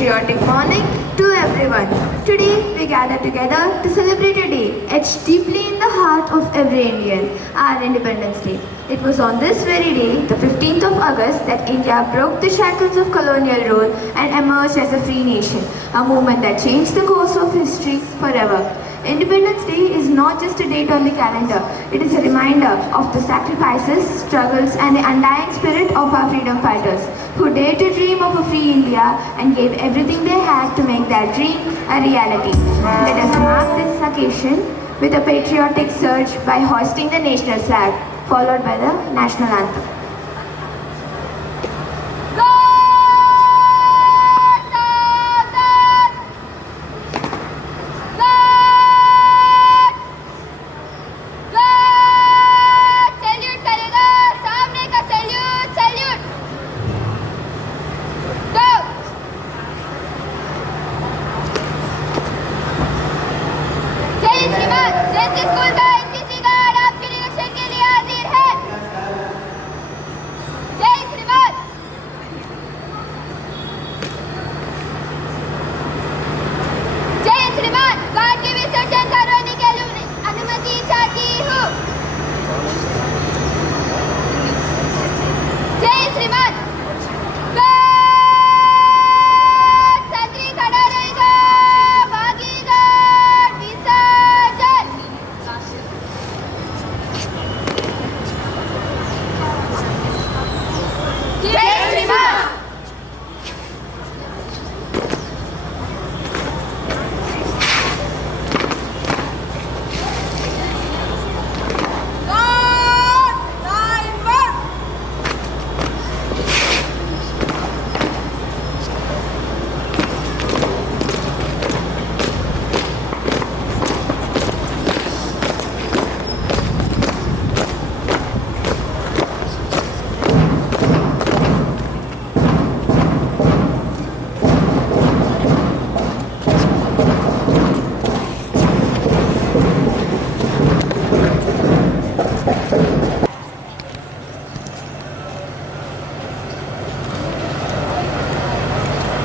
patriotic morning to everyone. Today we gather together to celebrate a day etched deeply in the heart of every Indian, our Independence Day. It was on this very day, the 15th of August, that India broke the shackles of colonial rule and emerged as a free nation, a movement that changed the course of history forever. Independence Day is not just a date on the calendar, it is a reminder of the sacrifices, struggles and the undying spirit of our freedom fighters, who dared to dream of a free India and gave everything they had to make that dream a reality. Let us mark this occasion with a patriotic surge by hoisting the national flag, followed by the national anthem.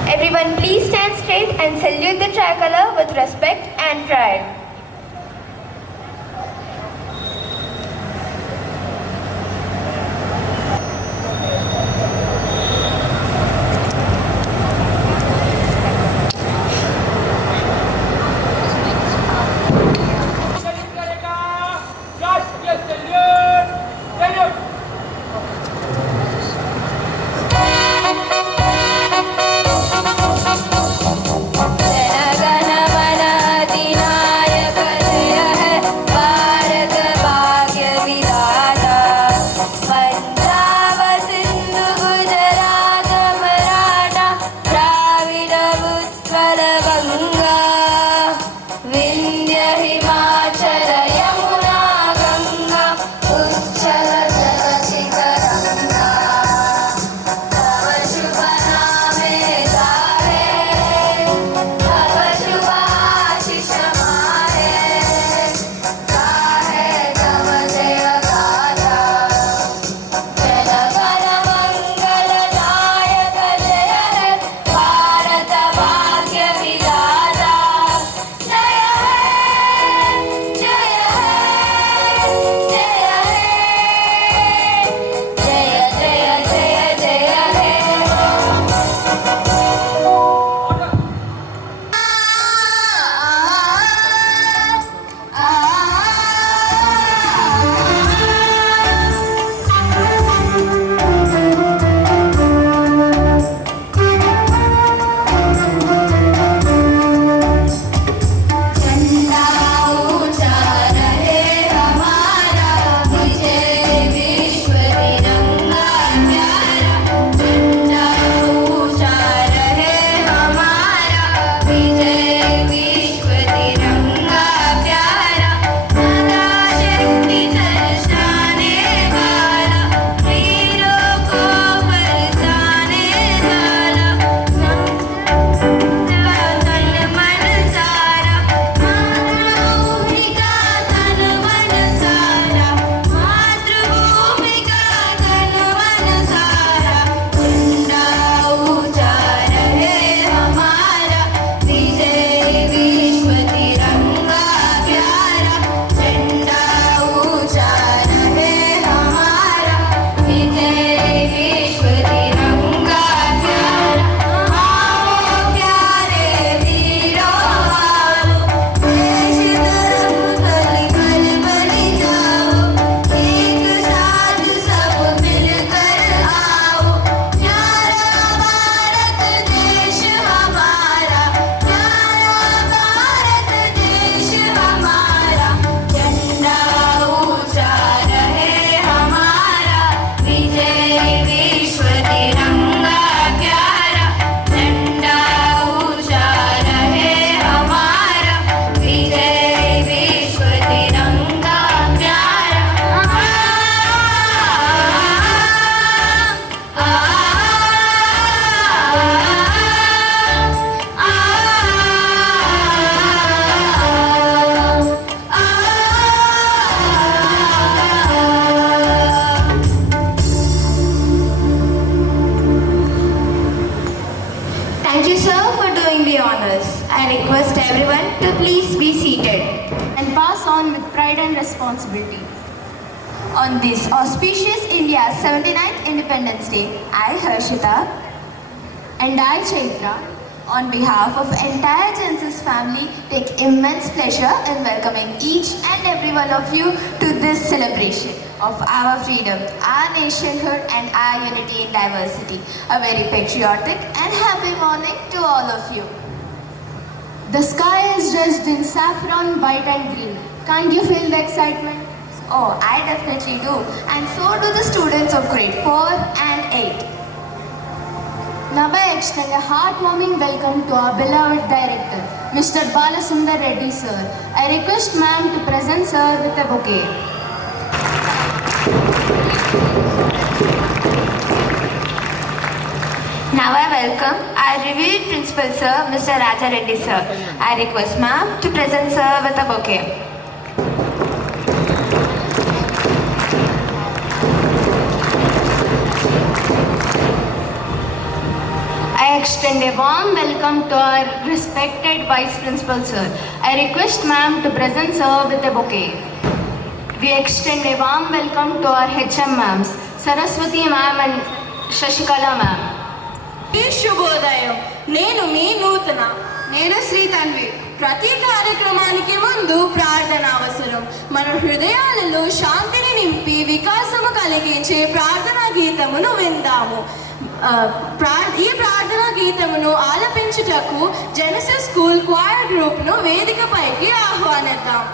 Everyone please stand straight and salute the tricolor with respect and pride. Jana Gana Mana Adinayak for doing the honors. I request everyone to please be seated and pass on with pride and responsibility. on this auspicious India's 79th Independence Day. I, Harshita, And I, Chaitra, on behalf of entire Genesis family, take immense pleasure in welcoming each and every one of you to this celebration of our freedom, our nationhood and our unity in diversity. A very patriotic and happy morning to all of you. the sky is dressed in saffron, white and green. Can't you feel the excitement? Oh, I definitely do. And so do the students of grade 4 and 8. Now I extend a heartwarming welcome to our beloved director, Mr. Balasundar Reddy sir. I request ma'am to present sir with a bouquet. Now I welcome our revered principal sir, Mr. Raja Reddy sir. I request ma'am to present sir with a bouquet. I extend a warm welcome to our respected vice principal sir. I request ma'am to present sir with a bouquet. We extend a warm welcome to our HM ma'ams, Saraswati ma'am and Shashikala ma'am. శుభోదయం. నేను మీ నూతన. నేను శ్రీ తన్వి. ప్రతి కార్యక్రమానికి ముందు ప్రార్థన అవసరం. మన హృదయాలలో శాంతిని నింపి వికాసము కలిగించే ప్రార్థనా గీతమును విందాము. ఈ ప్రార్థనా గీతమును ఆలపించుటకు జెనసిస్ స్కూల్ క్వైర్ గ్రూప్ను వేదికపైకి ఆహ్వానిద్దాం.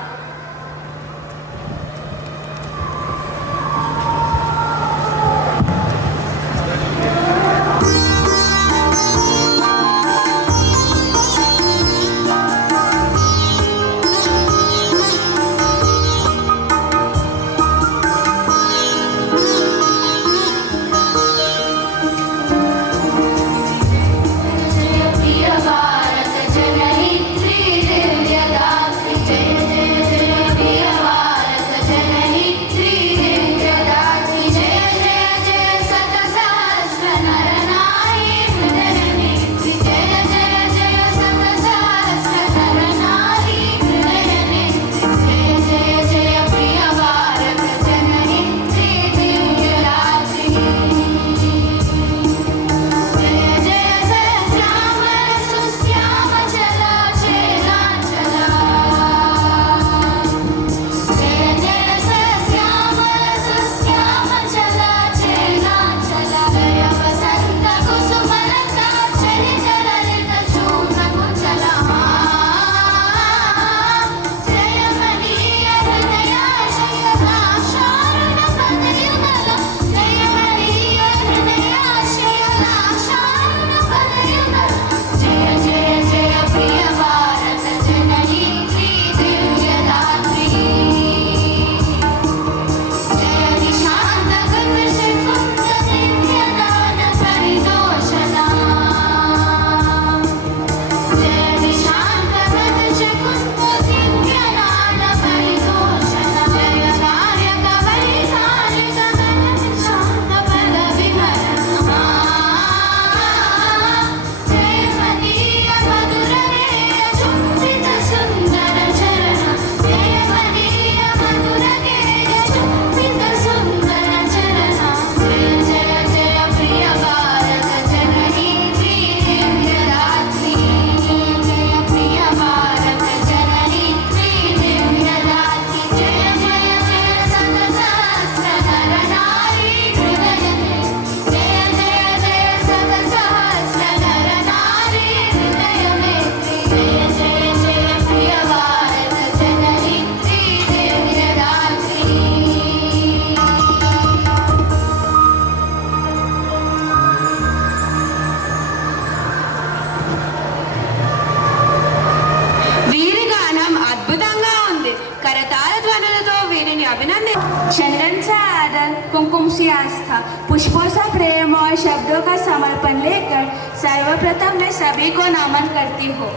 चंदन सा आदर, कुमकुम सी आस्था, पुष्पों सा प्रेम और शब्दों का समर्पण लेकर सर्वप्रथम मैं सभी को नमन करती हूँ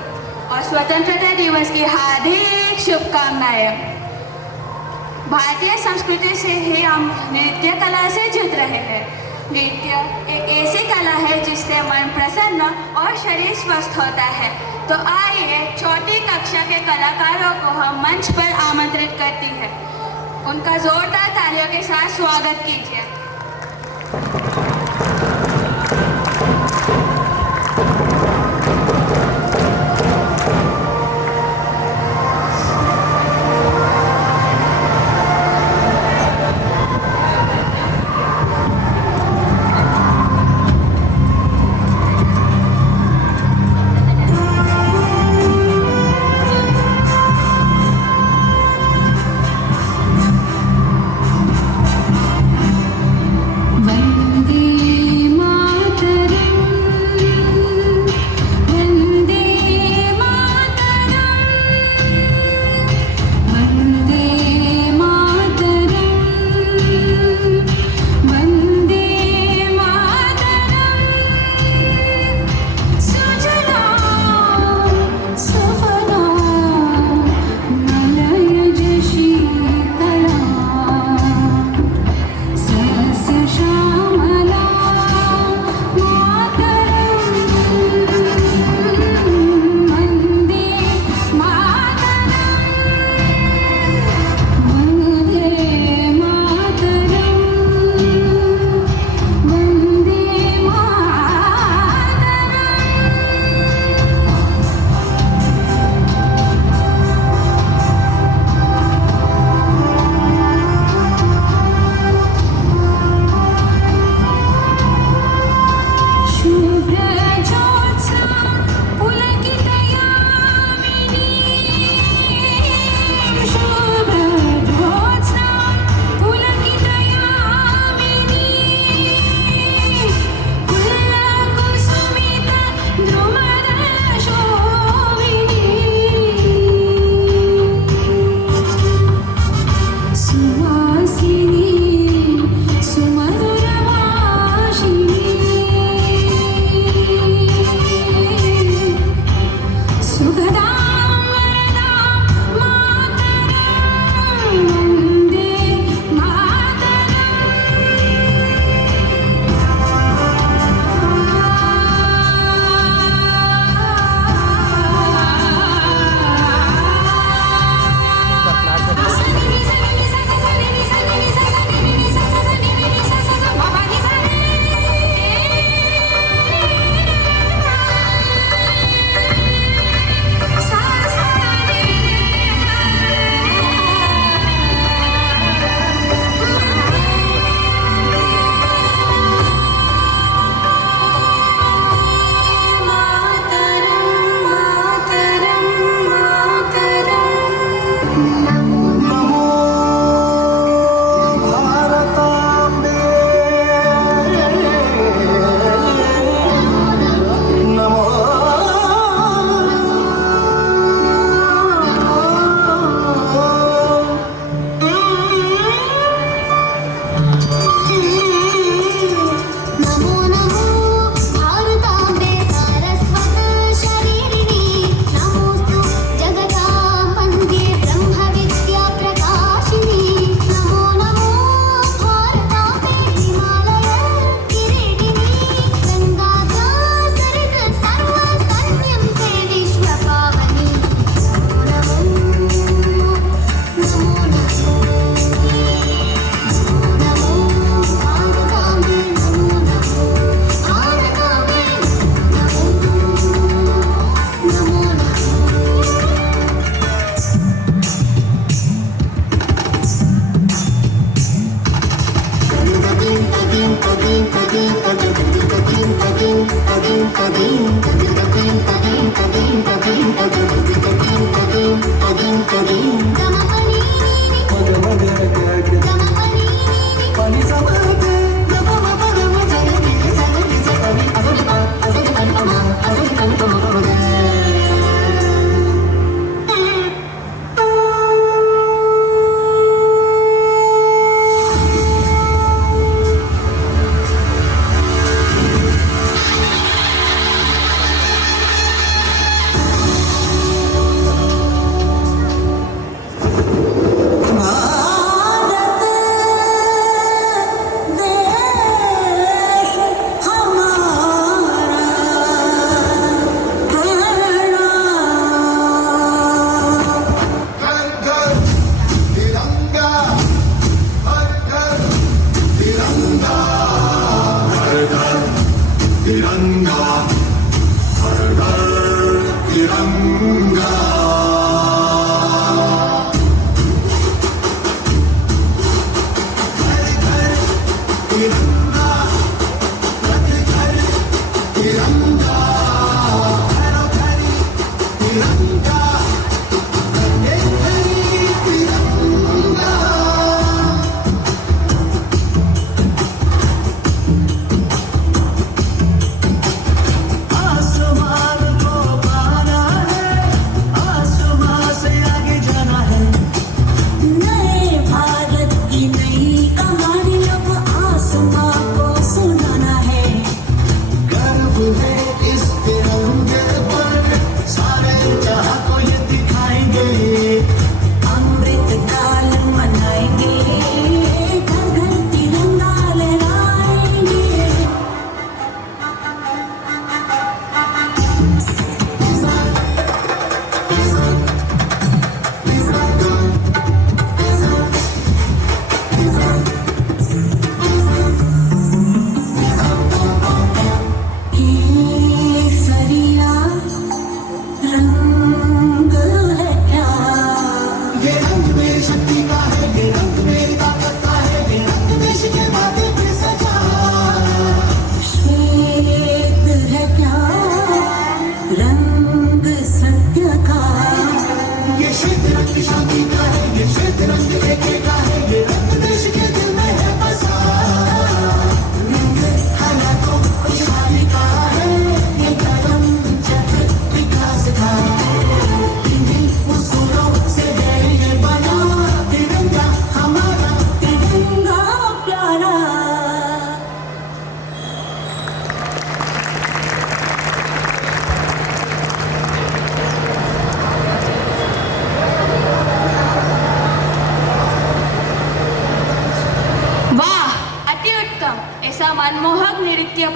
और स्वतंत्रता दिवस की हार्दिक शुभकामनाएं। भारतीय संस्कृति से ही हम नृत्य कला से जुड़ रहे हैं। नृत्य एक ऐसी कला है जिससे मन प्रसन्न और शरीर स्वस्थ होता है। तो आइए चौथी कक्षा के कलाकारों को हम मंच पर आमंत्रित करती है। उनका जोरदार तालियों के साथ स्वागत कीजिए।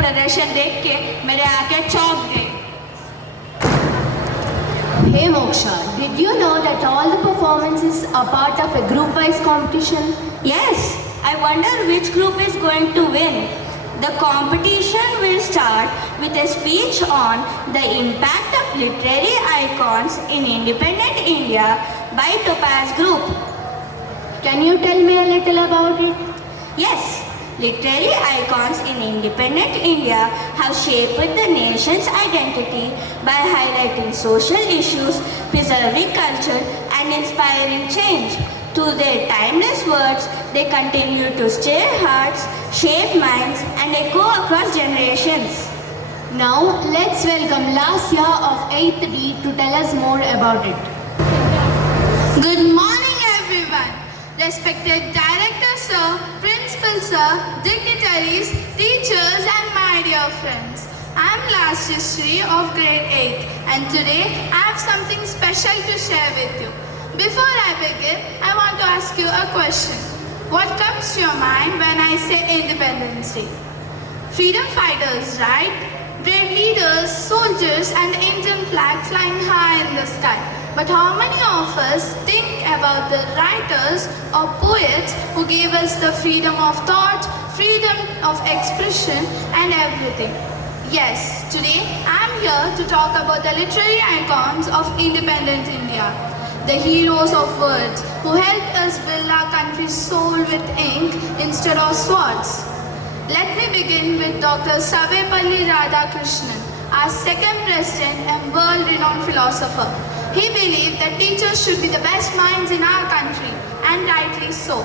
प्रदर्शन देख के मेरे आंखें चौंक गई। Hey Moksha, did you know that all the performances are part of a group-wise competition? Yes, I wonder which group is going to win. The competition will start with a speech on the impact of literary icons in independent India by Topaz Group. Can you tell me a little about it? Yes, literary icons in independent India have shaped the nation's identity by highlighting social issues, preserving culture, and inspiring change. Through their timeless words, they continue to stir hearts, shape minds, and echo across generations. Now, let's welcome Lasya of 8th D to tell us more about it. Good morning, everyone. Respected Director Sir, Principal Sir, dignitaries, teachers, and my dear friends. I am Lasya Shri of grade 8, and today I have something special to share with you. Before I begin, I want to ask you a question. What comes to your mind when I say Independence Day? Freedom fighters, right? Brave leaders, soldiers, and the Indian flag flying high in the sky. But how many of us think about the writers or poets who gave us the freedom of thought, freedom of expression, and everything? Yes, today I am here to talk about the literary icons of independent India. The heroes of words who helped us build our country's soul with ink instead of swords. Let me begin with Dr. Sarvepalli Radhakrishnan, our second president and world-renowned philosopher. He believed that teachers should be the best minds in our country, and rightly so.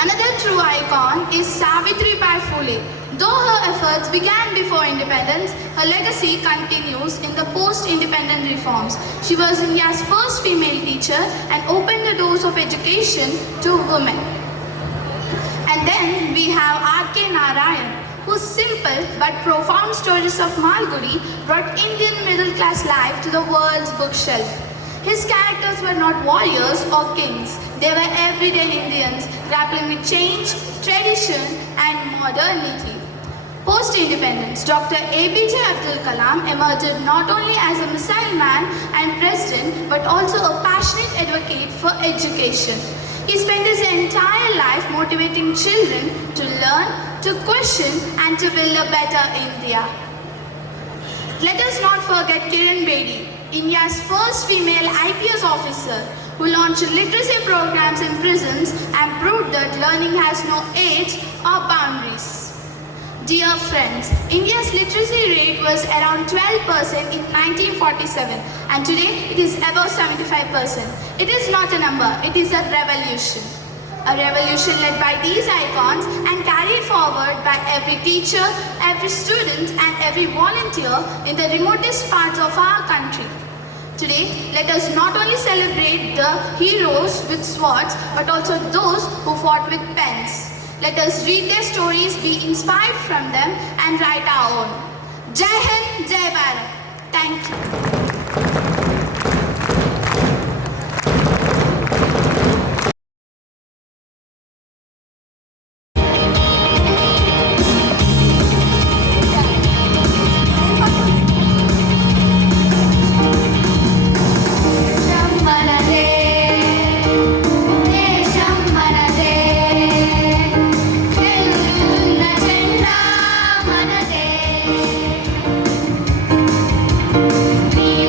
Another true icon is Savitribai Phule. Though her efforts began before independence, her legacy continues in the post-independent reforms. She was India's first female teacher and opened the doors of education to women. And then we have R.K. Narayan, whose simple but profound stories of Malgudi brought Indian middle-class life to the world's bookshelf. His characters were not warriors or kings. They were everyday Indians grappling with change, tradition, and modernity. Post-independence, Dr. APJ Abdul Kalam emerged not only as a missile man and president, but also a passionate advocate for education. He spent his entire life motivating children to learn, to question, and to build a better India. Let us not forget Kiran Bedi, India's first female IPS officer, who launched literacy programs in prisons and proved that learning has no age or boundaries. Dear friends, India's literacy rate was around 12% in 1947, and today it is above 75%. It is not a number, it is a revolution. A revolution led by these icons and carried forward by every teacher, every student, and every volunteer in the remotest parts of our country. Today, let us not only celebrate the heroes with swords, but also those who fought with pens. Let us read their stories, be inspired from them, and write our own. Jai Hind, Jai Bharat. Thank you. We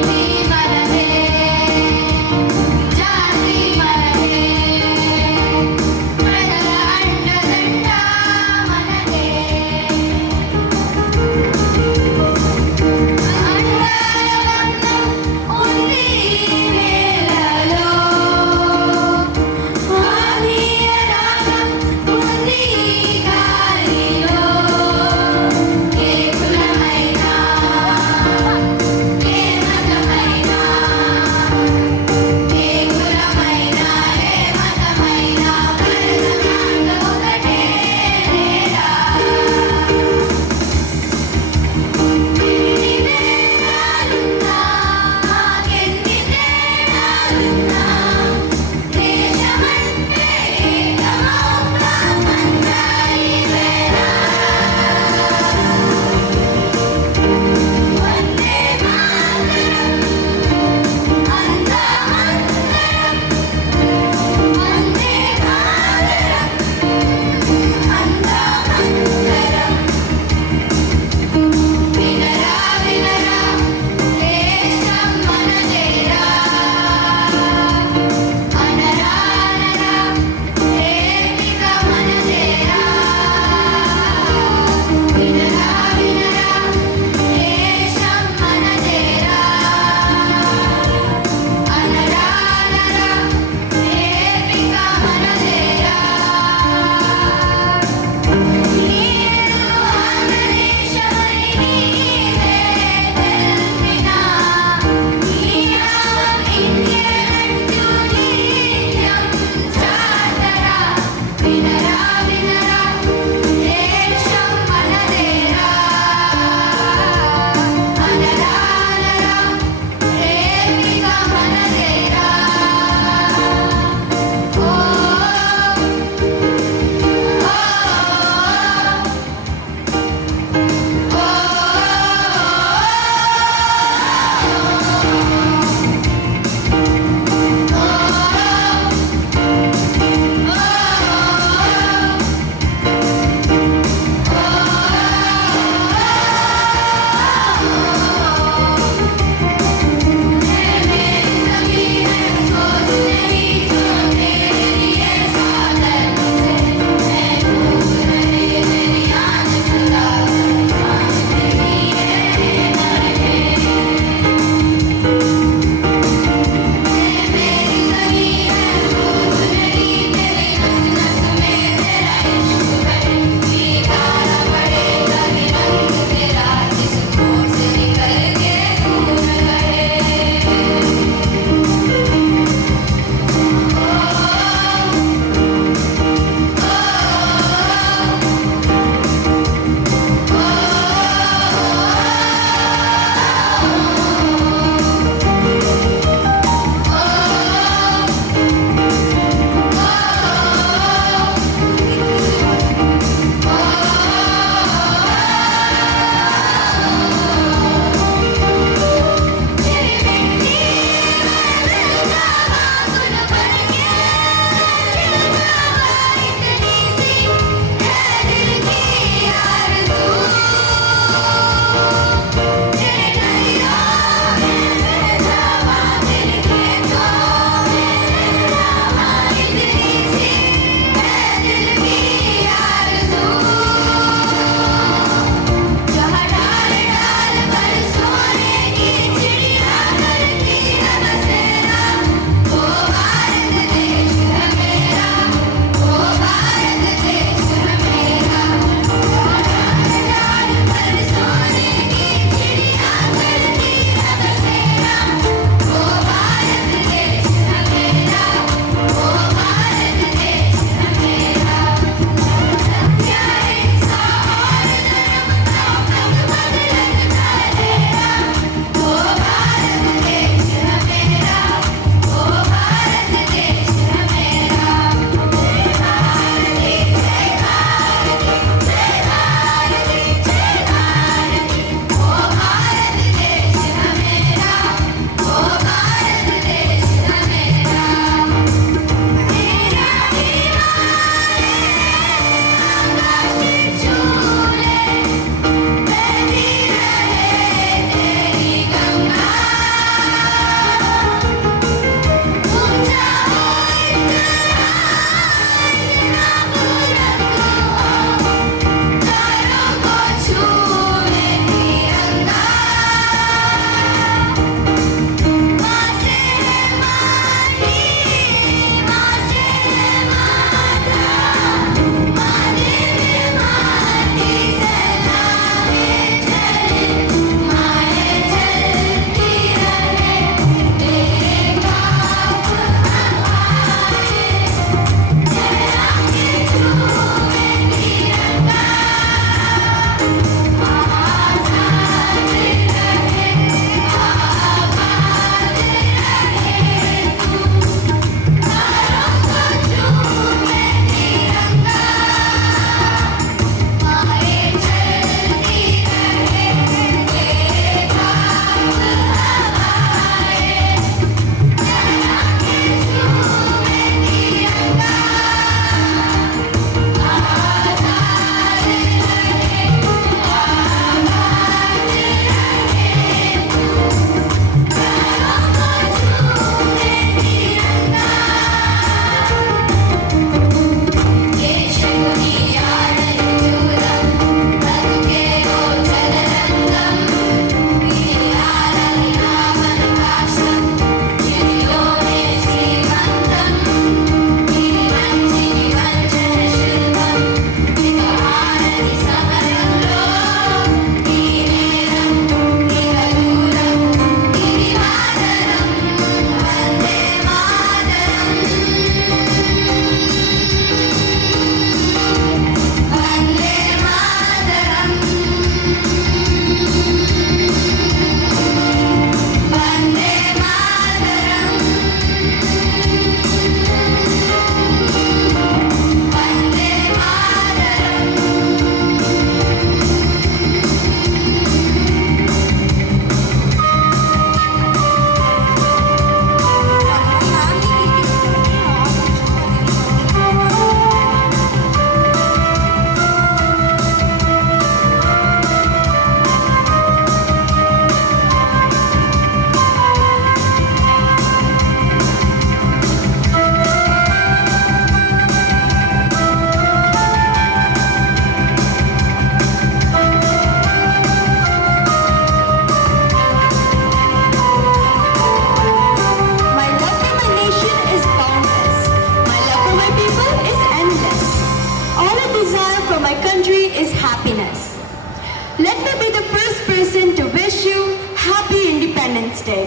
Independence Day.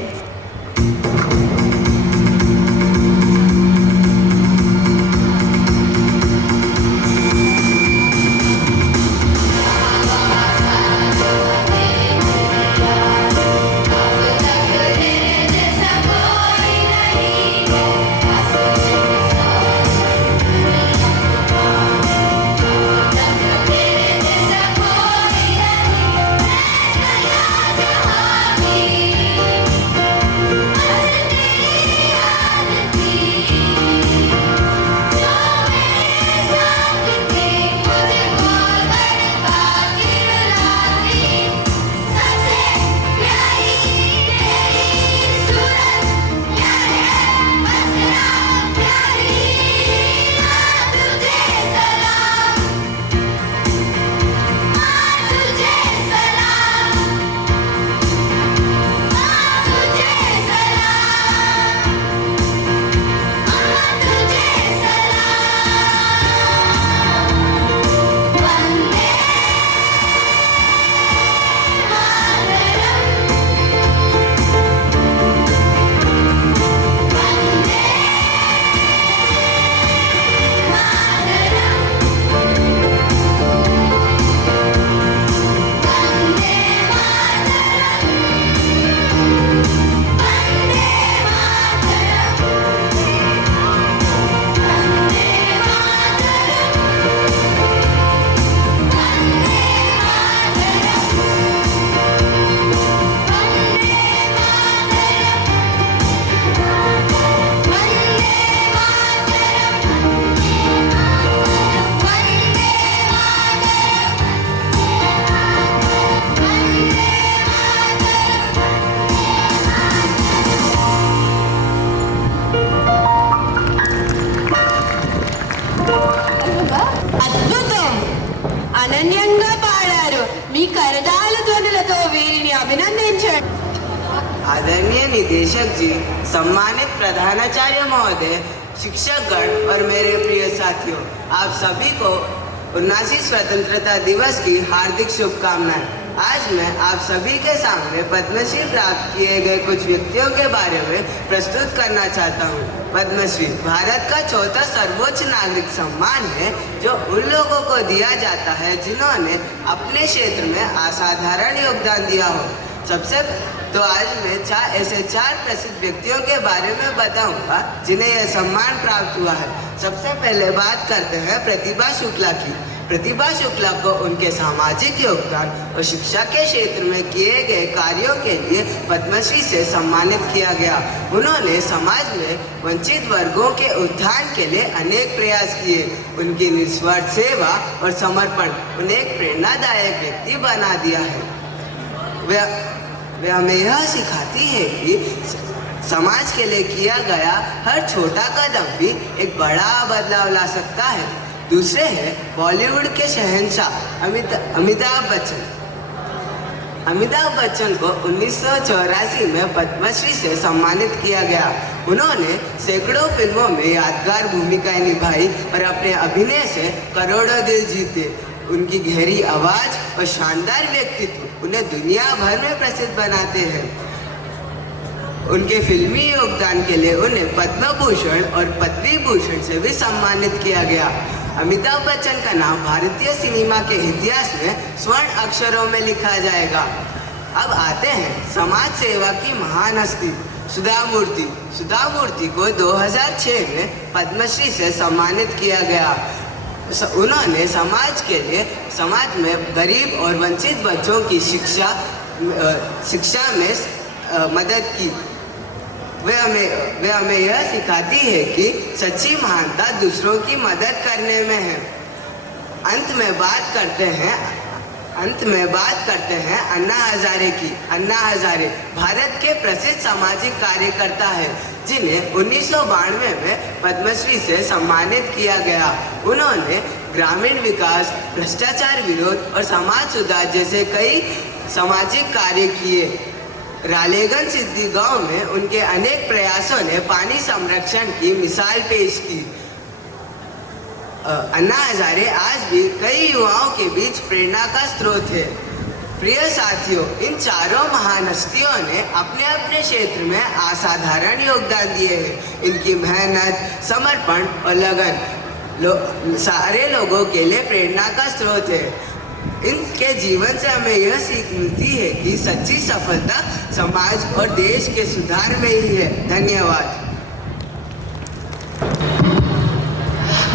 అద్భుతం, అనన్యంగా పాడారు. మీ కరతాళ ధ్వనులతో వీరిని అభినందించండి. आदरणीय निदेशक जी, सम्मानित प्रधानाचार्य महोदय, शिक्षकगण और मेरे प्रिय साथियों, आप सभी को 79 स्वतंत्रता दिवस की हार्दिक शुभकामनाएं। आज मैं आप सभी के सामने पद्मश्री प्राप्त किए गए कुछ व्यक्तियों के बारे में प्रस्तुत करना चाहता हूँ। पद्मश्री भारत का चौथा सर्वोच्च नागरिक सम्मान है जो उन लोगों को दिया जाता है जिन्होंने अपने क्षेत्र में असाधारण योगदान दिया हो। सबसे तो आज मैं ऐसे चार प्रसिद्ध व्यक्तियों के बारे में बताऊंगा जिन्हें यह सम्मान प्राप्त हुआ है। सबसे पहले बात करते हैं प्रतिभा शुक्ला की। प्रतिभा शुक्ला को उनके सामाजिक योगदान और शिक्षा के क्षेत्र में किए गए कार्यों के लिए पद्मश्री से सम्मानित किया गया। उन्होंने समाज में वंचित वर्गों के उत्थान के लिए अनेक प्रयास किए। उनकी निस्वार्थ सेवा और समर्पण उन्हें एक प्रेरणादायक व्यक्ति बना दिया है। वे हमें यह सिखाती है कि समाज के लिए किया गया हर छोटा कदम भी एक बड़ा बदलाव ला सकता है। दूसरे हैं बॉलीवुड के शहंशाह अमिताभ बच्चन। अमिताभ बच्चन को 1984 में पद्मश्री से सम्मानित किया गया। उन्होंने सैकड़ों फिल्मों में यादगार भूमिकाएं निभाई और अपने अभिनय से करोड़ों दिल जीते। उनकी गहरी आवाज और शानदार व्यक्तित्व उन्हें दुनिया भर में प्रसिद्ध बनाते हैं। उनके फिल्मी योगदान के लिए उन्हें पद्म भूषण और पद्मी भूषण से भी सम्मानित किया गया। अमिताभ बच्चन का नाम भारतीय सिनेमा के इतिहास में स्वर्ण अक्षरों में लिखा जाएगा। अब आते हैं समाज सेवा की महान हस्ती सुधा मूर्ति। सुधा मूर्ति को 2006 में पद्मश्री से सम्मानित किया गया। उन्होंने समाज में गरीब और वंचित बच्चों की शिक्षा में मदद की। वे हमें यह सिखाती है कि सच्ची महानता दूसरों की मदद करने में है। अंत में बात करते हैं अन्ना हजारे की। अन्ना हजारे भारत के प्रसिद्ध सामाजिक कार्यकर्ता है जिन्हें 1992 में पद्मश्री से सम्मानित किया गया। उन्होंने ग्रामीण विकास, भ्रष्टाचार विरोध और समाज सुधार जैसे कई सामाजिक कार्य किए। रालेगन सिद्धि गांव में उनके अनेक प्रयासों ने पानी संरक्षण की मिसाल पेश की। अन्ना हजारे आज भी कई युवाओं के बीच प्रेरणा का स्रोत है। प्रिय साथियों, इन चारों महान हस्तियों ने अपने अपने क्षेत्र में असाधारण योगदान दिए हैं। इनकी मेहनत, समर्पण और लगन सारे लोगों के लिए प्रेरणा का स्रोत है। इनके जीवन से हमें यह सीख मिलती है कि सच्ची सफलता समाज और देश के सुधार में ही है। धन्यवाद।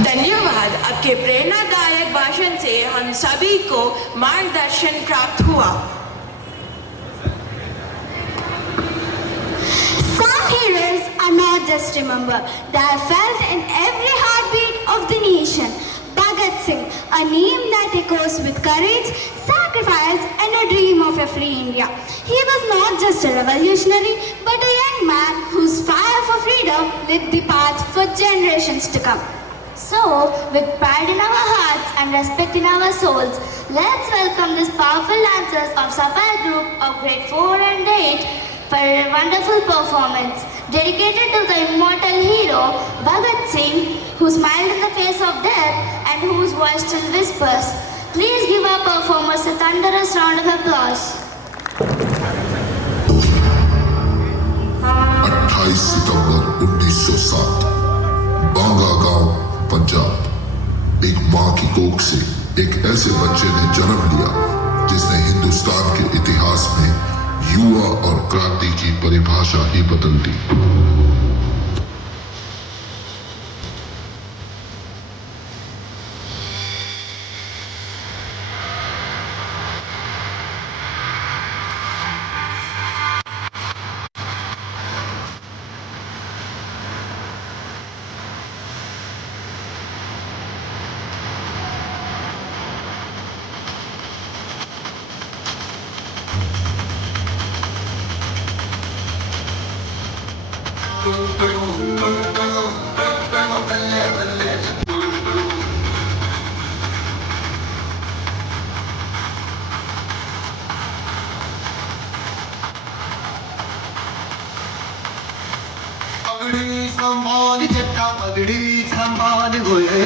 धन्यवाद। आपके प्रेरणादायक भाषण से हम सभी को मार्गदर्शन प्राप्त हुआ। Some heroes are not just remembered, they are felt in every heartbeat of the nation. Bhagat Singh, a name that echoes with courage, sacrifice and a dream of a free India. He was not just a revolutionary, but a young man whose fire for freedom lit the path for generations to come. So, with pride in our hearts and respect in our souls, let's welcome these powerful dancers of Sapphire Group of grade 4 and 8 for a wonderful performance dedicated to the immortal hero Bhagat Singh, who smiled in the face of death and whose voice still whispers. Please give our performers a thunderous round of applause. 28 सितंबर 1907 बांगा गांव पंजाब। एक मां की कोख से एक ऐसे बच्चे ने जन्म लिया जिसने हिंदुस्तान के इतिहास में युवा और क्रांति की परिभाषा ही बदल दी। पगड़ी संभाल जट्टा पगड़ी संभाल होए।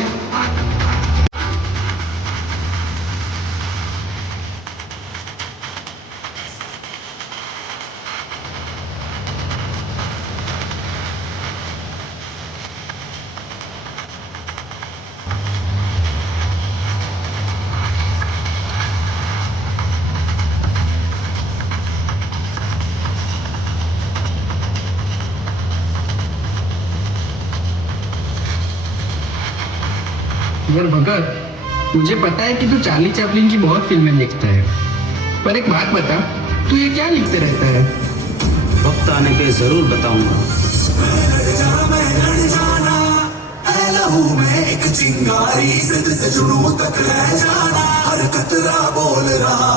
यार भगत, मुझे पता है कि तू चार्ली चैपलिन की बहुत फिल्में लिखता है, पर एक बात बता, तू ये क्या लिखते रहता है? वक्त आने पे जरूर बताऊंगा। एक चिंगारी जिद से जुनून तक रह जाना, हर कतरा बोल रहा।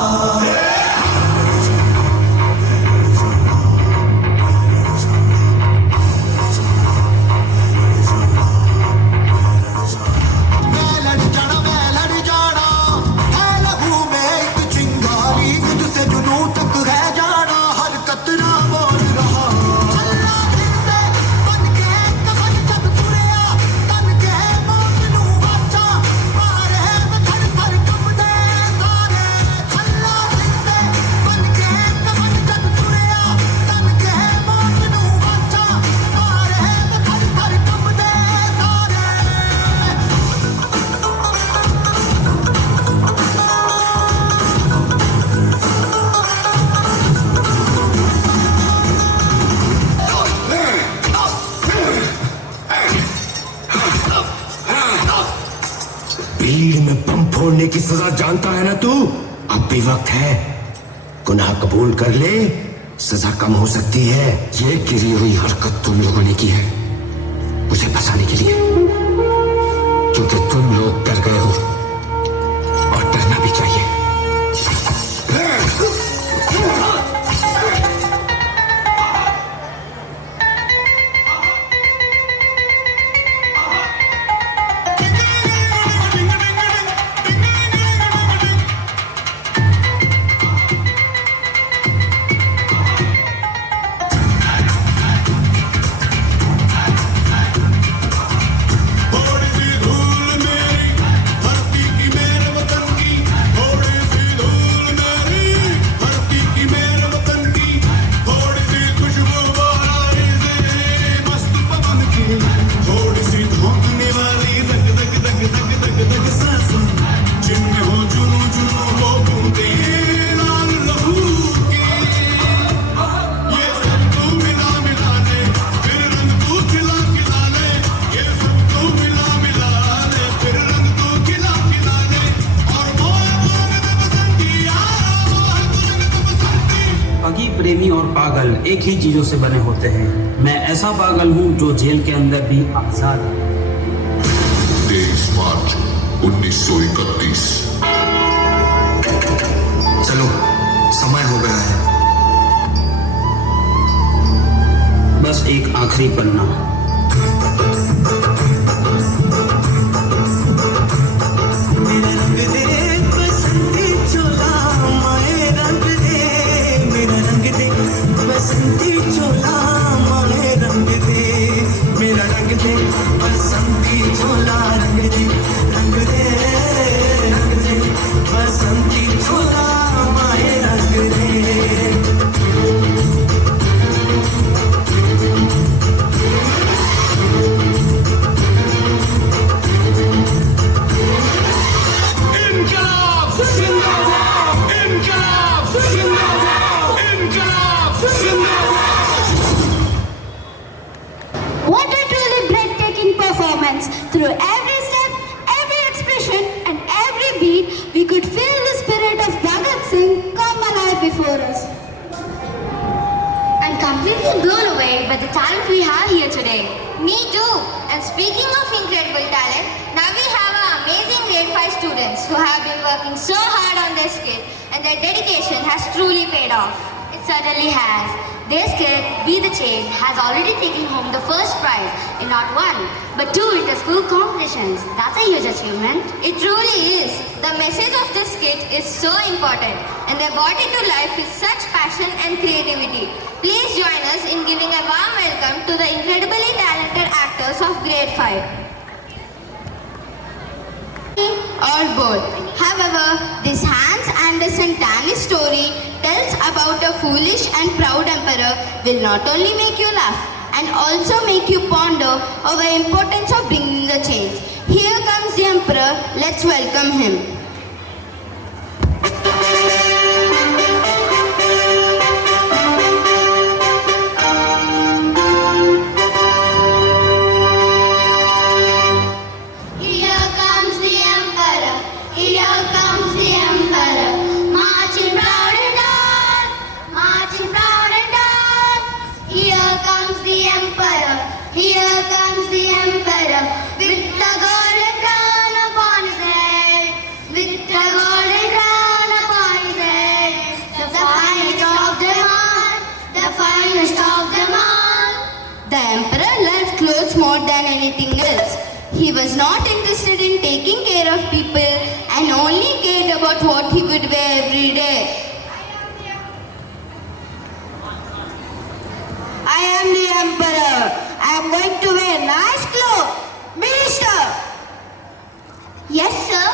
भीड़ में बम फोड़ने की सजा जानता है ना तू? अब भी वक्त है, गुनाह कबूल कर ले, सजा कम हो सकती है। ये गिरी हुई हरकत तुम लोगों ने की है मुझे फंसाने के लिए, क्योंकि तुम लोग डर गए हो और डरना भी चाहिए। थोड़ी सी धूल मेरी धरती एक ही चीजों से बने होते हैं। मैं ऐसा पागल हूँ जो जेल के अंदर भी आजाद है। 23 मार्च 1931। चलो समय हो गया है। बस एक आखिरी पन्ना। मेरा रंग दे बसंती चोला, माए रंग दे, मेरा रंग दे बसंती चोला, माए रंग दे, मेरा रंग दे बसंती चोला, रंग दे, रंग दे, रंग दे बसंती चोला, माए रंग दे। What a truly breathtaking performance! Through every step, every expression, and every beat, we could feel the spirit of Bhagat Singh come alive before us. I'm completely blown away by the talent we have here today. Me too. And speaking of incredible talent, now we have our amazing grade 5 students who have been working so hard on their skit, and their dedication has truly paid off. It certainly has. Their skit, Be the Change, has already taken home the first prize in not one, but 2 inter-school competitions. That's a huge achievement. It truly is. The message of this skit is so important, and they brought it to life with such passion and creativity. Please join us in giving a warm welcome to the incredibly talented actors of grade 5. Or both. However, this Hans Andersen Danny story tells about a foolish and proud emperor will not only make you laugh and also make you ponder over the importance of bringing the change. Here comes the emperor. Let's welcome him. The emperor loved clothes more than anything else. He was not interested in taking care of people and only cared about what he would wear every day. I am the emperor. I am going to wear nice clothes. Minister! Yes, sir.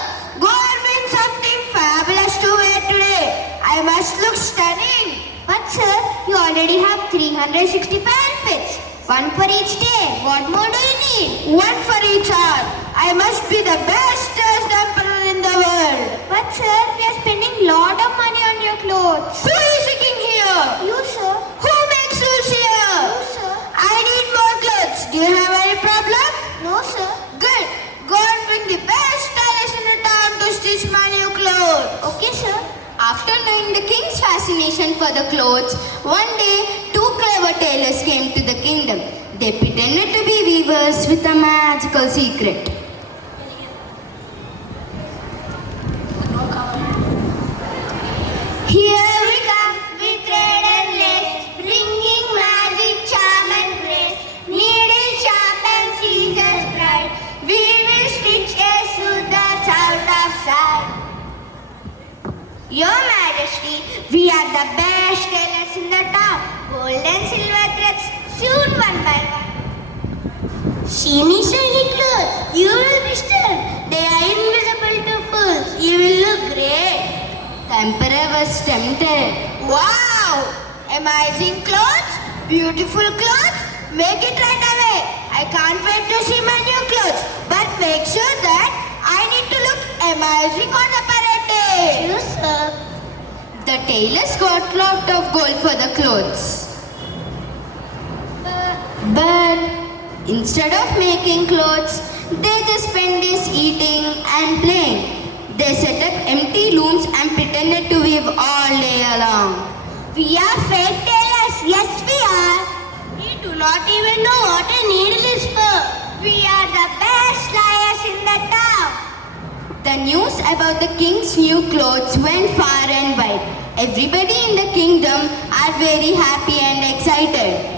Go and bring something fabulous to wear today. I must look stunning. But sir, you already have 365 outfits. One for each day. What more do you need? One for each hour. I must be the best dressed emperor in the world. But sir, we are spending lot of money on your clothes. Who is sitting here? You, sir. Who makes rules here? You, sir. I need more clothes. Do you have any problem? No, sir. Good. Go and bring the best stylist in the town to stitch my new clothes. Okay, sir. After knowing the king's fascination for the clothes, one day 2 clever tailors came to the kingdom. They pretended to be weavers with a magical secret. Here we come with thread and lace, bringing magic, charm and grace. Needle sharp and scissors bright, we will stitch a suit that's out of sight. Your Majesty, we are the best tailors in the town. Gold and silver threads, soon one by one. Sheeny, shiny clothes, you will be stunned. They are invisible to fools. You will look great. The emperor was tempted. Wow! Amazing clothes, beautiful clothes. Make it right away. I can't wait to see my new clothes. But make sure that I need to look amazing on the parade day. Yes, sir. The tailors got lot of gold for the clothes. But instead of making clothes, they just spent days eating and playing. They set up empty looms and pretended to weave all day long. We are fake tailors, yes we are. We do not even know what a needle is for. We are the best liars in the town. The news about the king's new clothes went far and wide. Everybody in the kingdom are very happy and excited.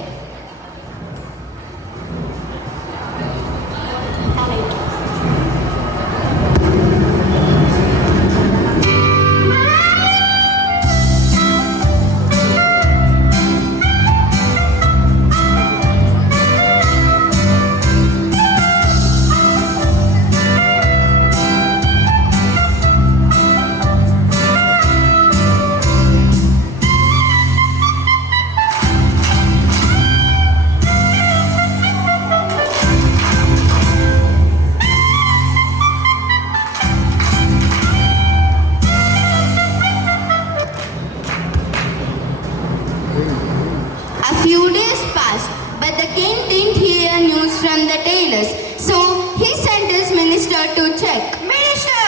A few days passed, but the king didn't hear news from the tailors, so he sent his minister to check. Minister!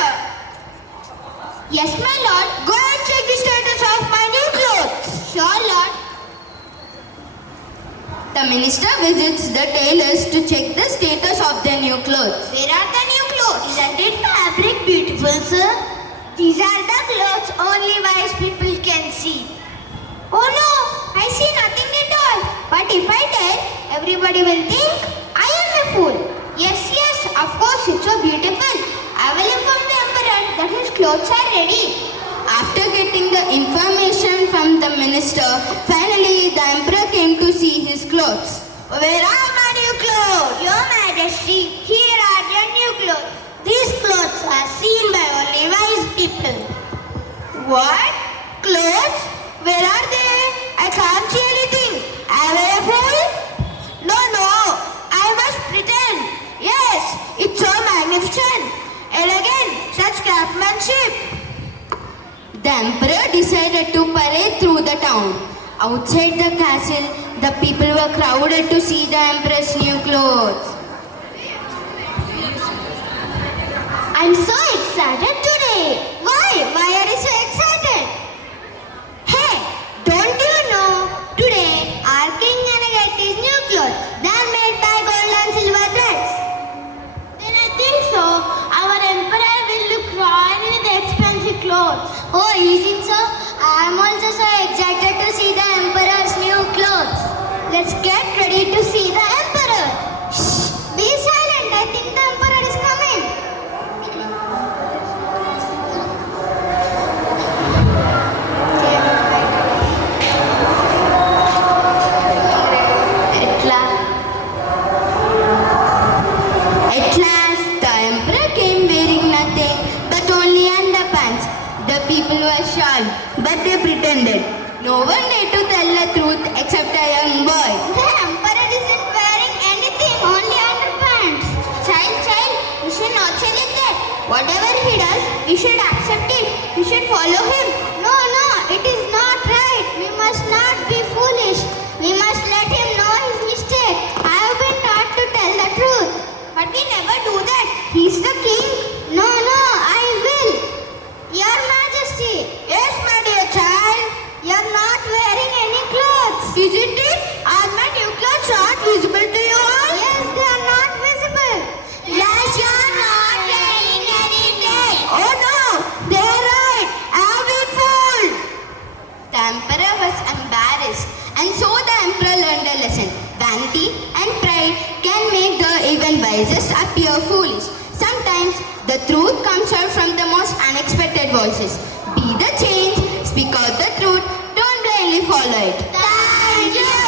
Yes, my lord. Go and check the status of my new clothes. Sure, lord. The minister visits the tailors to check the status of their new clothes. Where are the new clothes? Isn't it fabric beautiful, sir? These are the clothes only wise people can see. Oh no, I see nothing at all. But if I tell, everybody will think I am a fool. Yes, of course, it's so beautiful. I will inform the emperor that his clothes are ready. After getting the information from the minister, finally the emperor came to see his clothes. Where are my new clothes? Your Majesty, here are your new clothes. These clothes are seen by only wise people. What? Clothes? Where are they? I can't see anything. Am I a fool? No, I must pretend. Yes, it's so magnificent. Elegant, such craftsmanship. The emperor decided to parade through the town. Outside the castle, the people were crowded to see the emperor's new clothes. I'm so excited today. Why? Why are you so excited? Hey, don't you know? Today, our king gonna get his new clothes. They're made by gold and silver threads. Then I think so. Our emperor will look royal with expensive clothes. Oh, you think so? I'm also so excited to see the emperor's new clothes. Let's get ready to see the emperor. Shh! Be silent. I think the emperor is coming. At last, the emperor came wearing nothing but only underpants. The people were shy, but they pretended. No one dared to tell the truth except a young boy. The emperor isn't wearing anything, only underpants. Child, we should not say like that. Whatever he does, we should accept it. We should follow him. No, it is not right. We must not be foolish. We must let him know his mistake. I have been taught to tell the truth. But we never do that. He's the king. No, I will. Your Majesty. Yes, my dear child. You're not wearing any clothes. Isn't it? Are my new clothes not visible to you all? Yes, they are not visible. Yes, you're not wearing anything. Oh no, they're right. I've been fooled. The emperor was embarrassed, and so the emperor learned a lesson. Vanity and pride can make the even wisest appear foolish. Sometimes the truth comes out from the most unexpected voices. Be the change, speak out the truth, don't blindly follow it. Thank you.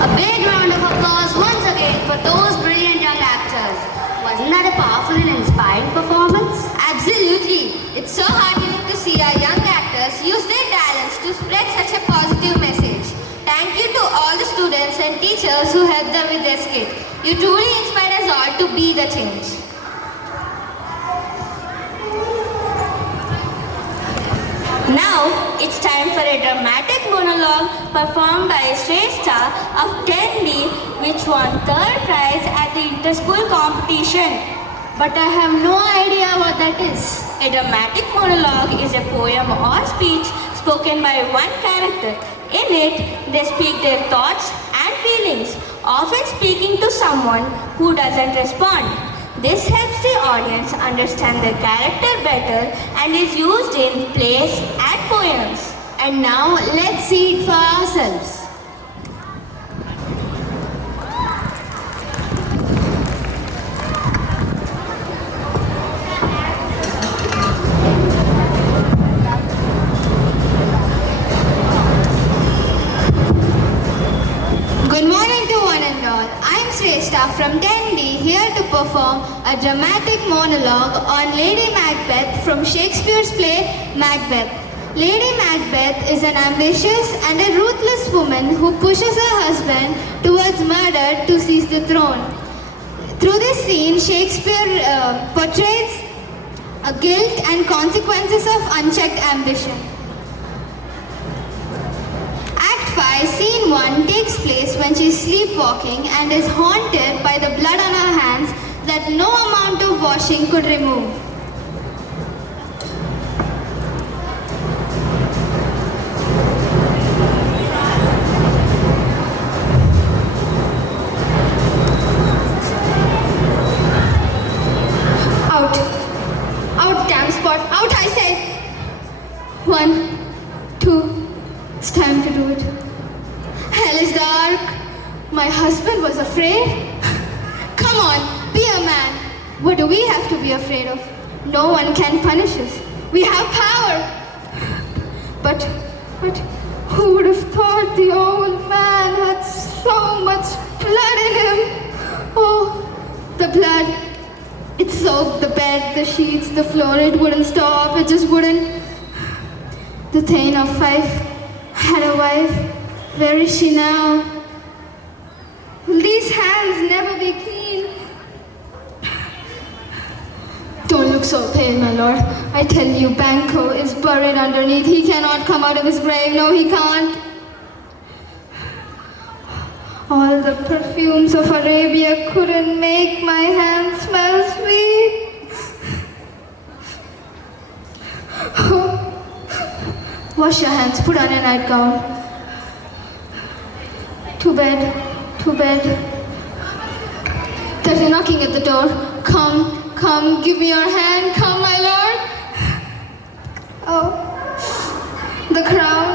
A big round of applause once again for those brilliant young actors. Wasn't that a powerful and inspiring performance? Absolutely. It's so heartening to see our young actors use their talents to spread such a positive message. Thank you to all the students and teachers who helped them with their skit. You truly inspired us all to be the change. Now it's time for a dramatic monologue performed by a Shrestha of 10D which won 3rd prize at the inter-school competition. but I have no idea what that is. A dramatic monologue is a poem or speech spoken by one character. In it, they speak their thoughts and feelings, often speaking to someone who doesn't respond. This helps the audience understand the character better and is used in plays and poems. And now let's see it for ourselves. Good morning to one and all. I'm Shrestha from 10D, here to perform a dramatic monologue on Lady Macbeth from Shakespeare's play Macbeth. Lady Macbeth is an ambitious and a ruthless woman who pushes her husband towards murder to seize the throne. Through this scene, Shakespeare portrays guilt and consequences of unchecked ambition. Act 5, Scene 1 takes place when she is sleepwalking and is haunted by the blood on her hands that no amount of washing could remove. Out. Out, damn spot. Out, I say. 1, 2. It's time to do it. Hell is dark. My husband was afraid. Come on, be a man. What do we have to be afraid of? No one can punish us. We have power. But who would have thought the old man had so much blood in him? Oh, the blood. It soaked the bed, the sheets, the floor. It wouldn't stop. It just wouldn't. The Thane of Fife had a wife. Where is she now? Will these hands never be clean? Don't look so pale, my lord. I tell you, Banquo is buried underneath. He cannot come out of his grave. No, he can't. All the perfumes of Arabia couldn't make my hands smell sweet. Oh. Wash your hands, put on your nightgown. To bed. There's a knocking at the door. Come, give me your hand. Come, my lord. Oh, the crown.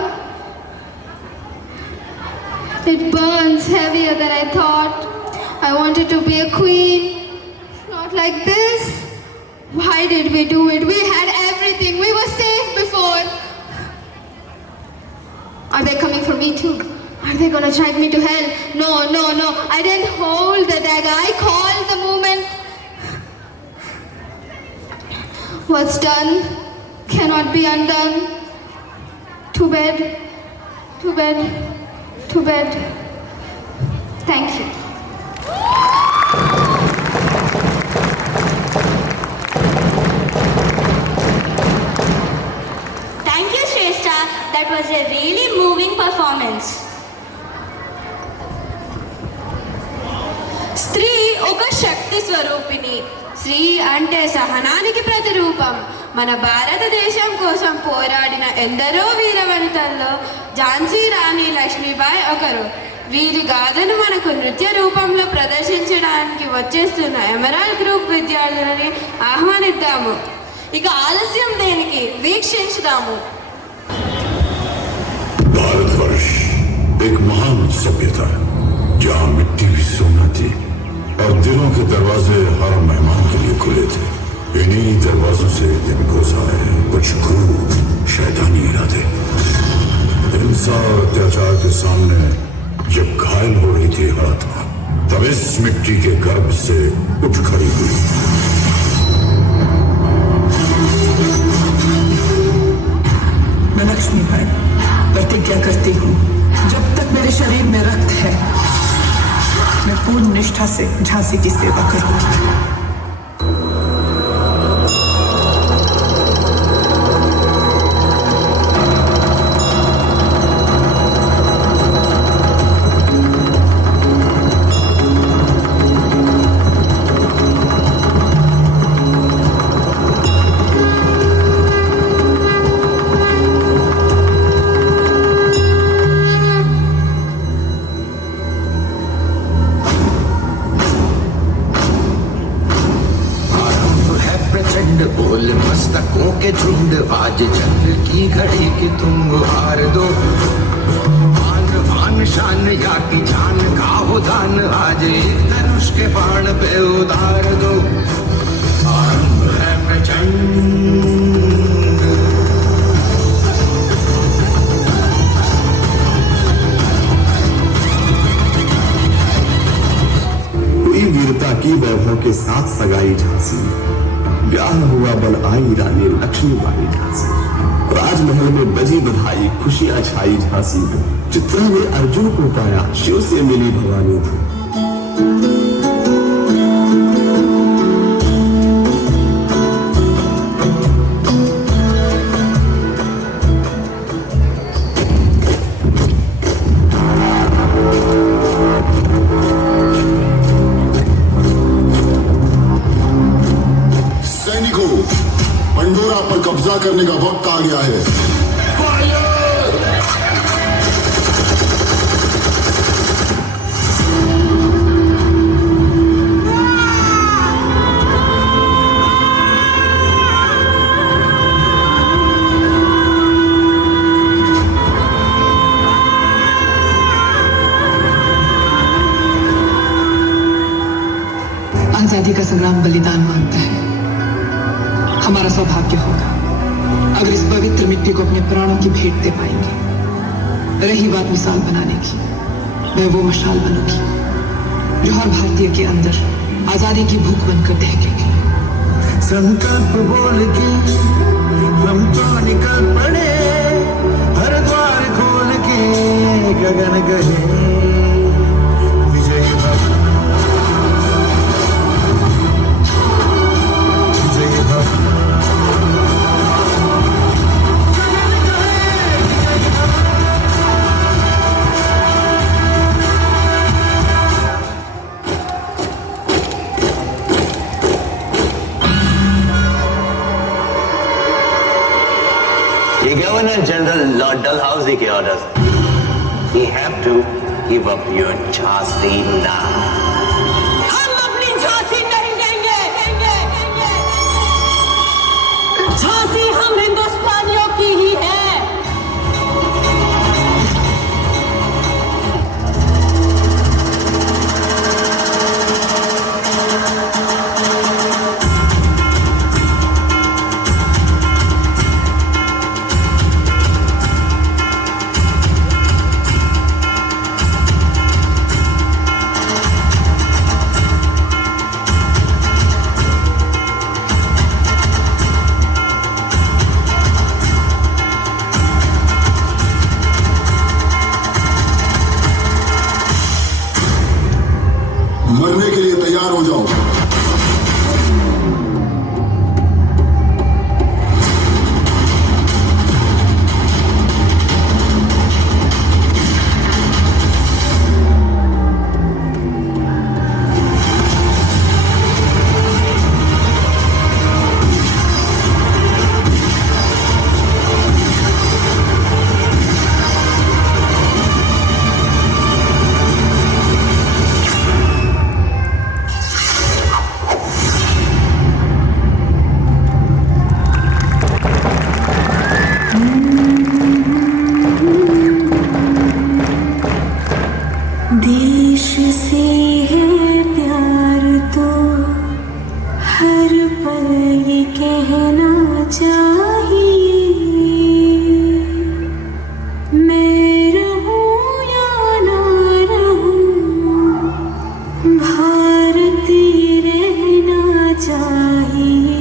It burns heavier than I thought. I wanted to be a queen. Not like this. Why did we do it? We had everything. We were safe before. Are they coming for me too? Are they gonna drag me to hell? No. I didn't hold the dagger. I called the moment. What's done cannot be undone. To bed. Thank you. Thank you, Shrestha. That was a really moving performance. స్త్రీ ఒక శక్తి స్వరూపిణి. స్త్రీ అంటే సహనానికి ప్రతిరూపం. మన భారతదేశం కోసం పోరాడిన ఎందరో వీర వనితల్లో ఝాన్సీ రాణి లక్ష్మీబాయి ఒకరు. వీరి గాథను మనకు నృత్య రూపంలో ప్రదర్శించడానికి వచ్చేస్తున్న ఎమరాల్డ్ గ్రూప్ విద్యార్థులని ఆహ్వానిద్దాము. ఇక ఆలస్యం దేనికి, వీక్షించుదాము. भारतवर्ष एक महान सभ्यता है जहाँ मिट्टी भी सोना थी और दिलों के दरवाजे हर मेहमान के लिए खुले थे. इन्हीं दरवाजों से दिन गुजारे कुछ क्रूर शैतानी इरादे. हिंसा और अत्याचार के सामने जब घायल हो रही थी आत्मा, तब इस मिट्टी के गर्भ से उठ खड़ी हुई. मैं लक्ष्मीबाई प्रतिज्ञा करती हूँ, जब तक मेरे शरीर में रक्त है, मैं पूर्ण निष्ठा से झांसी की सेवा करूंगी. ढूंढ आज चंद्र की घड़ी की तुम हार दो। आन आन शान या की जान का हो दान आज एक धनुष के बाण पे उतार दो। आरंभ है प्रचंड। वीरता की वैभव के साथ सगाई झांसी, ब्याह हुआ बन आई रानी लक्ष्मीबाई झांसी। राजमहल में बजी बधाई, खुशियां छाई झांसी। चित्रा ने अर्जुन को पाया, शिव से मिली भवानी थी। पंडोरा पर कब्जा करने का वक्त आ गया है। आजादी का संग्राम बलिदान मांगता है। हमारा सौभाग्य होगा अगर इस पवित्र मिट्टी को अपने प्राणों की भेंट दे पाएंगे। रही बात मिसाल बनाने की, मैं वो मशाल बनूंगी जो हर भारतीय के अंदर आजादी की भूख बनकर दहकेगी। संकल्प बोल के हम तो निकल पड़े, हर द्वार खोल के गगन गहे विजय भव विजय भव। The Governor General Lord Dalhousie के orders. We have to give up your Jhansi now. हम अपनी झांसी नहीं देंगे। झांसी हम हिंदुस्तानियों की ही है। मरने के लिए तैयार हो जाओ। देश से है प्यार तो हर पल ये कहना चाहिए, मैं रहूं या ना रहूं भारतीय रहना चाहिए।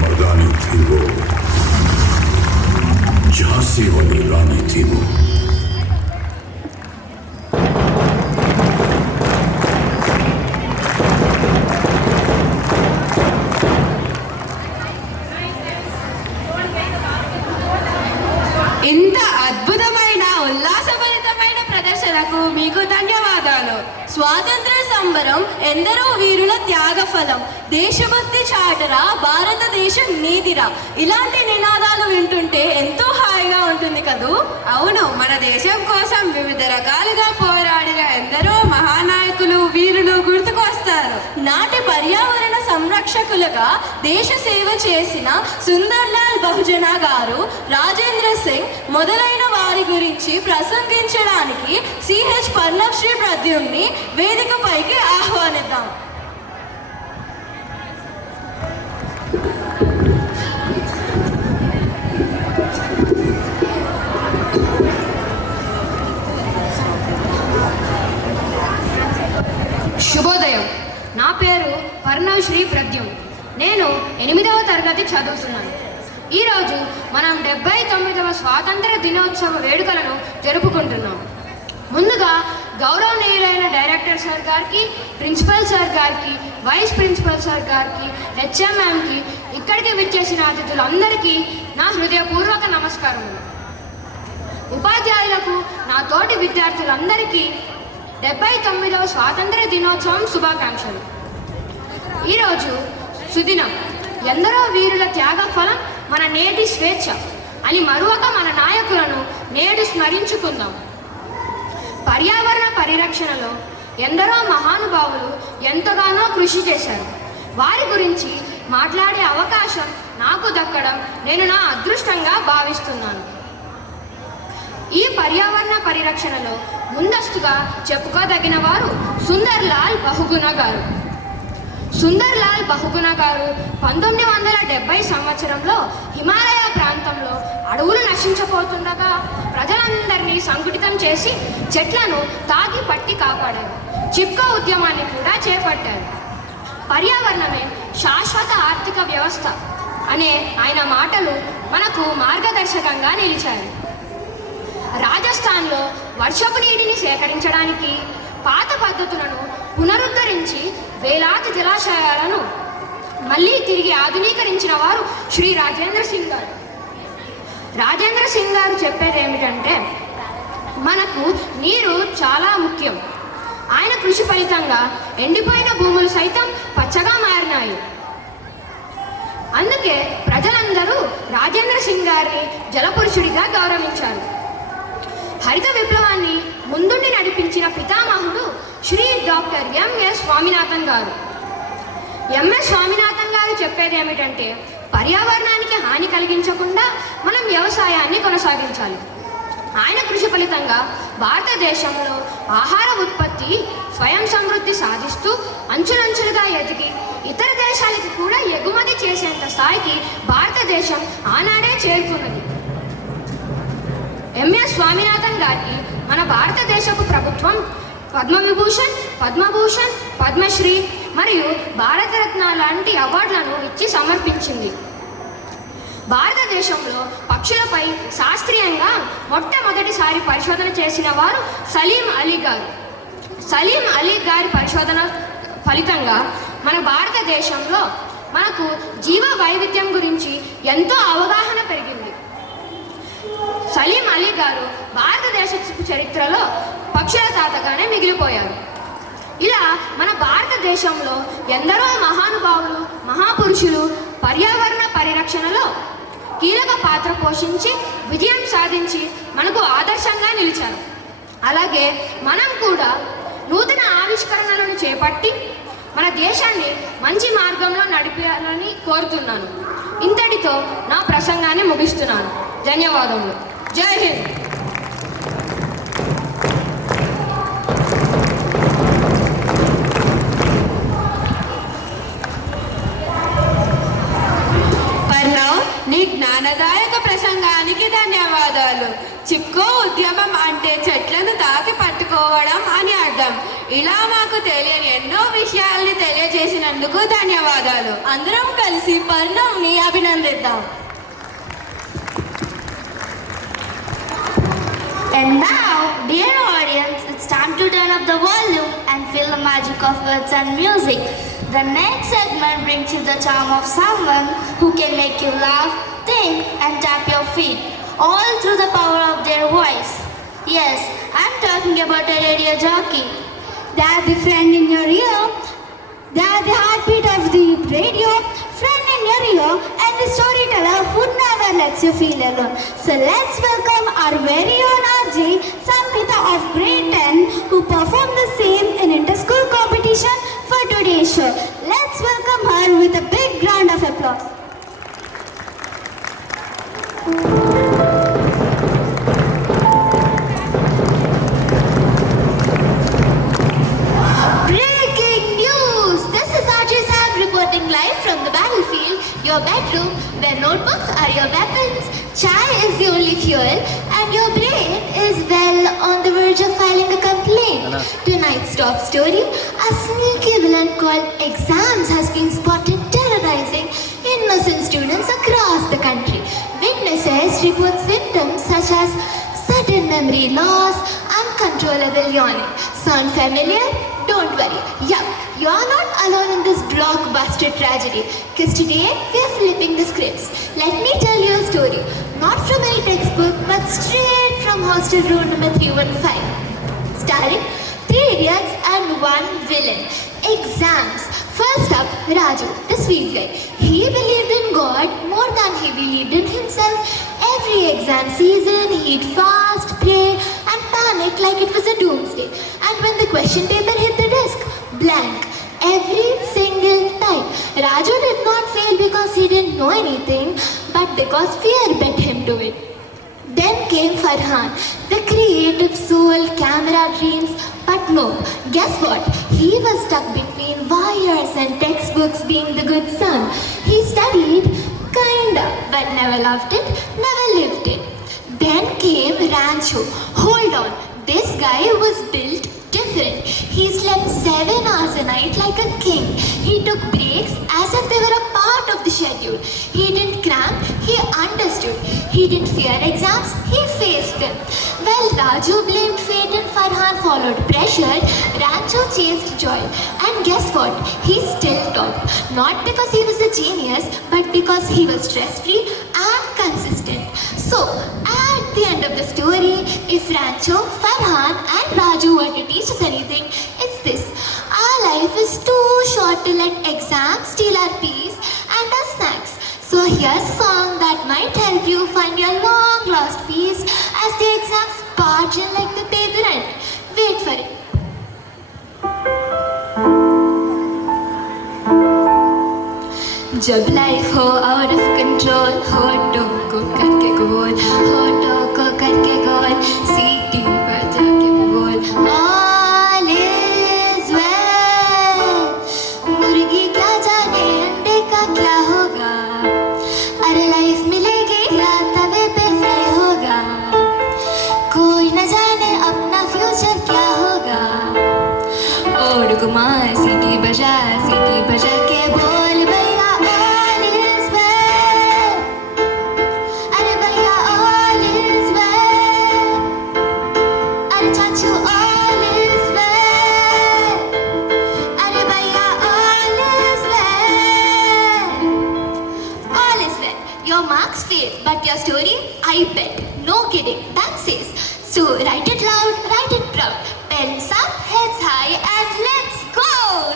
मर्दानी थी वो, झांसी वाली रानी थी वो। ఇంత అద్భుతమైన ఉల్లాసభరితమైన ప్రదర్శనకు మీకు ధన్యవాదాలు. స్వాతంత్ర స్వాతంత్ర సంబరం ఎందరో వీరుల త్యాగ ఫలం, దేశభక్తి చాటరా భారతదేశం నీతిరా. ఇలాంటి నినాదాలు వింటుంటే ఎంతో హాయిగా ఉంటుంది కదూ. అవును, మన దేశం కోసం వివిధ రకాలుగా పోరాడిన ఎందరో మహానాయకులు వీరులు గుర్తుకొస్తారు. నాటి పర్యావరణ సంరక్షకులుగా దేశ సేవ చేసిన సుందర్లాల్ బహుజన గారు, రాజేంద్ర సింగ్ మొదలైన వారి గురించి ప్రసంగించడానికి సిహెచ్ పర్ణశ్రీ ప్రద్యుమ్ని వేదికపైకి ఆహ్వానిద్దాం. శుభోదయం. నా పేరు పర్ణశ్రీ ప్రద్యుమ్. నేను 8వ తరగతి చదువుతున్నాను. ఈరోజు మనం 79వ స్వాతంత్ర దినోత్సవ వేడుకలను జరుపుకుంటున్నాం. ముందుగా గౌరవనీయులైన డైరెక్టర్ సార్ గారికి, ప్రిన్సిపల్ సార్ గారికి, వైస్ ప్రిన్సిపల్ సార్ గారికి, హెచ్ఎంఎంకి, ఇక్కడికి విచ్చేసిన అతిథులందరికీ నా హృదయపూర్వక నమస్కారములు. ఉపాధ్యాయులకు, నా తోటి విద్యార్థులందరికీ 79వ స్వాతంత్ర దినోత్సవం శుభాకాంక్షలు. ఈరోజు సుదినం. ఎందరో వీరుల త్యాగ ఫలం మన నేటి స్వేచ్ఛ అని మరొక మన నాయకులను నేడు స్మరించుకుందాం. పర్యావరణ పరిరక్షణలో ఎందరో మహానుభావులు ఎంతగానో కృషి చేశారు. వారి గురించి మాట్లాడే అవకాశం నాకు దక్కడం నేను నా అదృష్టంగా భావిస్తున్నాను. ఈ పర్యావరణ పరిరక్షణలో ముందస్తుగా చెప్పుకోదగిన వారు సుందర్లాల్ బహుగుణ గారు. సుందర్లాల్ బహుగుణ గారు 1970 సంవత్సరంలో హిమాలయ ప్రాంతంలో అడవులు నశించబోతుండగా ప్రజలందరినీ సంఘటితం చేసి చెట్లను తాకి పట్టి కాపాడారు. చిప్కో ఉద్యమాన్ని కూడా చేపట్టారు. పర్యావరణమే శాశ్వత ఆర్థిక వ్యవస్థ అనే ఆయన మాటలు మనకు మార్గదర్శకంగా నిలిచాయి. రాజస్థాన్లో వర్షపు నీటిని సేకరించడానికి పాత పద్ధతులను పునరుద్ధరించి వేలాది జలాశయాలను మళ్ళీ తిరిగి ఆధునీకరించిన వారు శ్రీ రాజేంద్ర సింగ్ గారు. రాజేంద్ర సింగ్ గారు చెప్పేది ఏమిటంటే, మనకు నీరు చాలా ముఖ్యం. ఆయన కృషి ఫలితంగా ఎండిపోయిన భూములు సైతం పచ్చగా మారినాయి. అందుకే ప్రజలందరూ రాజేంద్ర సింగ్ గారిని జలపురుషుడిగా గౌరవించారు. హరిత విప్లవాన్ని ముందుండి నడిపించిన పితామహుడు శ్రీ డాక్టర్ ఎంఎస్ స్వామినాథన్ గారు. ఎంఎస్ స్వామినాథన్ గారు చెప్పేది ఏమిటంటే, పర్యావరణానికి హాని కలిగించకుండా మనం వ్యవసాయాన్ని కొనసాగించాలి. ఆయన కృషి ఫలితంగా భారతదేశంలో ఆహార ఉత్పత్తి స్వయం సమృద్ధి సాధిస్తూ అంచులంచులుగా ఎదిగి ఇతర దేశాలకి కూడా ఎగుమతి చేసేంత స్థాయికి భారతదేశం ఆనాడే చేరుకున్నది. ఎంఎస్ స్వామినాథన్ గారికి మన భారతదేశపు ప్రభుత్వం పద్మవిభూషణ్, పద్మభూషణ్, పద్మశ్రీ మరియు భారతరత్న లాంటి అవార్డులను ఇచ్చి సమర్పించింది. భారతదేశంలో పక్షులపై శాస్త్రీయంగా మొట్టమొదటిసారి పరిశోధన చేసిన వారు సలీం అలీ గారు. సలీం అలీ గారి పరిశోధన ఫలితంగా మన భారతదేశంలో మనకు జీవ వైవిధ్యం గురించి ఎంతో అవగాహన పెరిగింది. సలీం అలీ గారు భారతదేశ చరిత్రలో పక్షుల తాతగానే మిగిలిపోయారు. ఇలా మన భారతదేశంలో ఎందరో మహానుభావులు, మహాపురుషులు పర్యావరణ పరిరక్షణలో కీలక పాత్ర పోషించి విజయం సాధించి మనకు ఆదర్శంగా నిలిచారు. అలాగే మనం కూడా నూతన ఆవిష్కరణలను చేపట్టి మన దేశాన్ని మంచి మార్గంలో నడిపాలని కోరుతున్నాను. ఇంతటితో నా ప్రసంగాన్ని ముగిస్తున్నాను. ధన్యవాదములు. జై హింద్. నీ జ్ఞానదాయక ప్రసంగానికి ధన్యవాదాలు. చిప్కో ఉద్యమం అంటే చెట్లను తాకి పట్టుకోవడం అని అర్థం. ఇలా మాకు తెలియని ఎన్నో విషయాల్ని తెలియజేసినందుకు ధన్యవాదాలు. అందరం కలిసి పర్ణంని అభినందిద్దాం. And now, dear audience, it's time to turn up the volume and feel the magic of words and music. The next segment brings you the charm of someone who can make you laugh, think and tap your feet, all through the power of their voice. Yes, I'm talking about a radio jockey. They are the friend in your ear. They are the heartbeat of the radio, friend in your ear, and the storyteller who never lets you feel alone. So let's welcome our very own RJ, Samhita of grade 10, who performed the same in inter-school competition for today's show. Let's welcome her with a big round of applause. Breaking news! This is RJ Sam reporting live from the battlefield, your bedroom, where notebooks are your weapons, chai is the only fuel, and your brain is well on the verge of filing a complaint. Tonight's top story, a sneaky villain called exams has been spotted terrorizing innocent students across the country. Witnesses report symptoms such as sudden memory loss, uncontrollable yawning. Sound familiar? Don't worry. Yup, you're not alone in this blockbuster tragedy. Cause today we're flipping the scripts. Let me tell you a story. Not from any textbook, but straight from hostel room number 315. Starring 3 idiots and 1 villain. Exams. First up, Raju, the sweet guy. He believed in God more than he believed in himself. Every exam season, he'd fast, pray, and panic like it was a doomsday. And when the question paper hit the desk, blank. Every single time. Raju did not fail because he didn't know anything, but because fear bet him to it. Then came Farhan, the creative soul, camera dreams, but no, guess what? He was stuck between wires and textbooks being the good son. He studied, kinda, but never loved it, never lived it. Then came Rancho. Hold on, this guy was built different. He slept 7 hours a night like a king. He took breaks as if they were a part of the schedule. He didn't cram, he understood. He didn't fear exams, he faced them. Well, Raju blamed fate and Farhan followed pressure. Rancho chased joy. And guess what? He still topped. Not because he was a genius, but because he was stress-free and consistent. So, at the end of the story, if Rancho, Farhan and Raju were to teach us anything, it's this. Our life is too short to let exams steal our peace and our snacks. So here's a song that might help you find your long lost peace as the exams barge in like they pay the rent. Wait for it. जब life हो out of control, होठों को करके गोल, होठों को करके गोल, सीटी बजा के बोल, ऑल इज वेल। मुर्गी क्या जाने अंडे का क्या होगा, अरे लाइफ मिलेगी या तवे पे फ्राई होगा, कोई न जाने अपना फ्यूचर क्या होगा। ओढ़ घुमा सीटी बजा के बोल भैया all is well, अरे भैया all is well, अरे चाचू all is well, अरे भैया all is well, all is well. Your marks fail, but your story, I bet, no kidding, that says. So write it loud, write it proud, pens up, heads high, and let's go.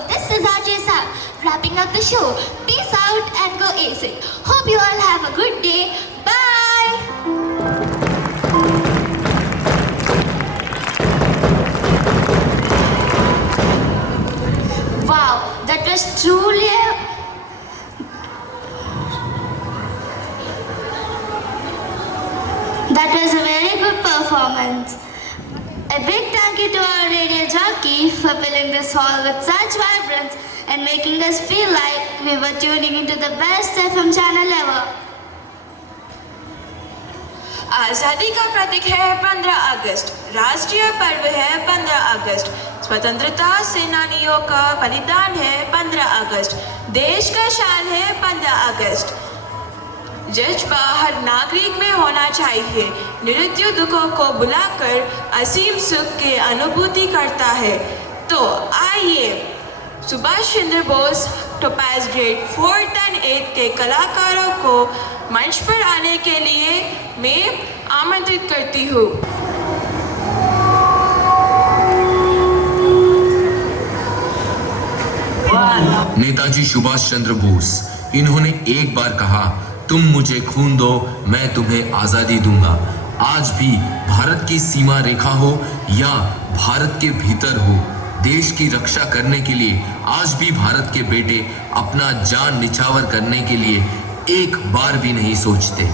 This is RJ Sam, wrapping up the show. Peace out and go ace it. Hope you all have a good day. Bye. Wow, that was truly That was a very good performance. A big thank you to our radio jockey for filling this hall with such vibrance and making us feel like we were tuning into the best FM channel ever. आज़ादी का प्रतीक है 15 अगस्त, राष्ट्रीय पर्व है 15 अगस्त, स्वतंत्रता सेनानियों का बलिदान है 15 अगस्त, देश का शान है 15 अगस्त। जज्बा हर नागरिक में होना चाहिए, निरुद्योग दुखों को बुलाकर असीम सुख की अनुभूति करता है। तो आइए Subhash Chandra Bose topaz grade 4th and 8th के कलाकारों को मंच पर आने के लिए मैं आमंत्रित करती हूँ। नेताजी सुभाष चंद्र बोस। इन्होंने एक बार कहा, तुम मुझे खून दो, मैं तुम्हें आजादी दूंगा। आज भी भारत की सीमा रेखा हो या भारत के भीतर हो, देश की रक्षा करने के लिए आज भी भारत के बेटे अपना जान निछावर करने के लिए एक बार भी नहीं सोचते।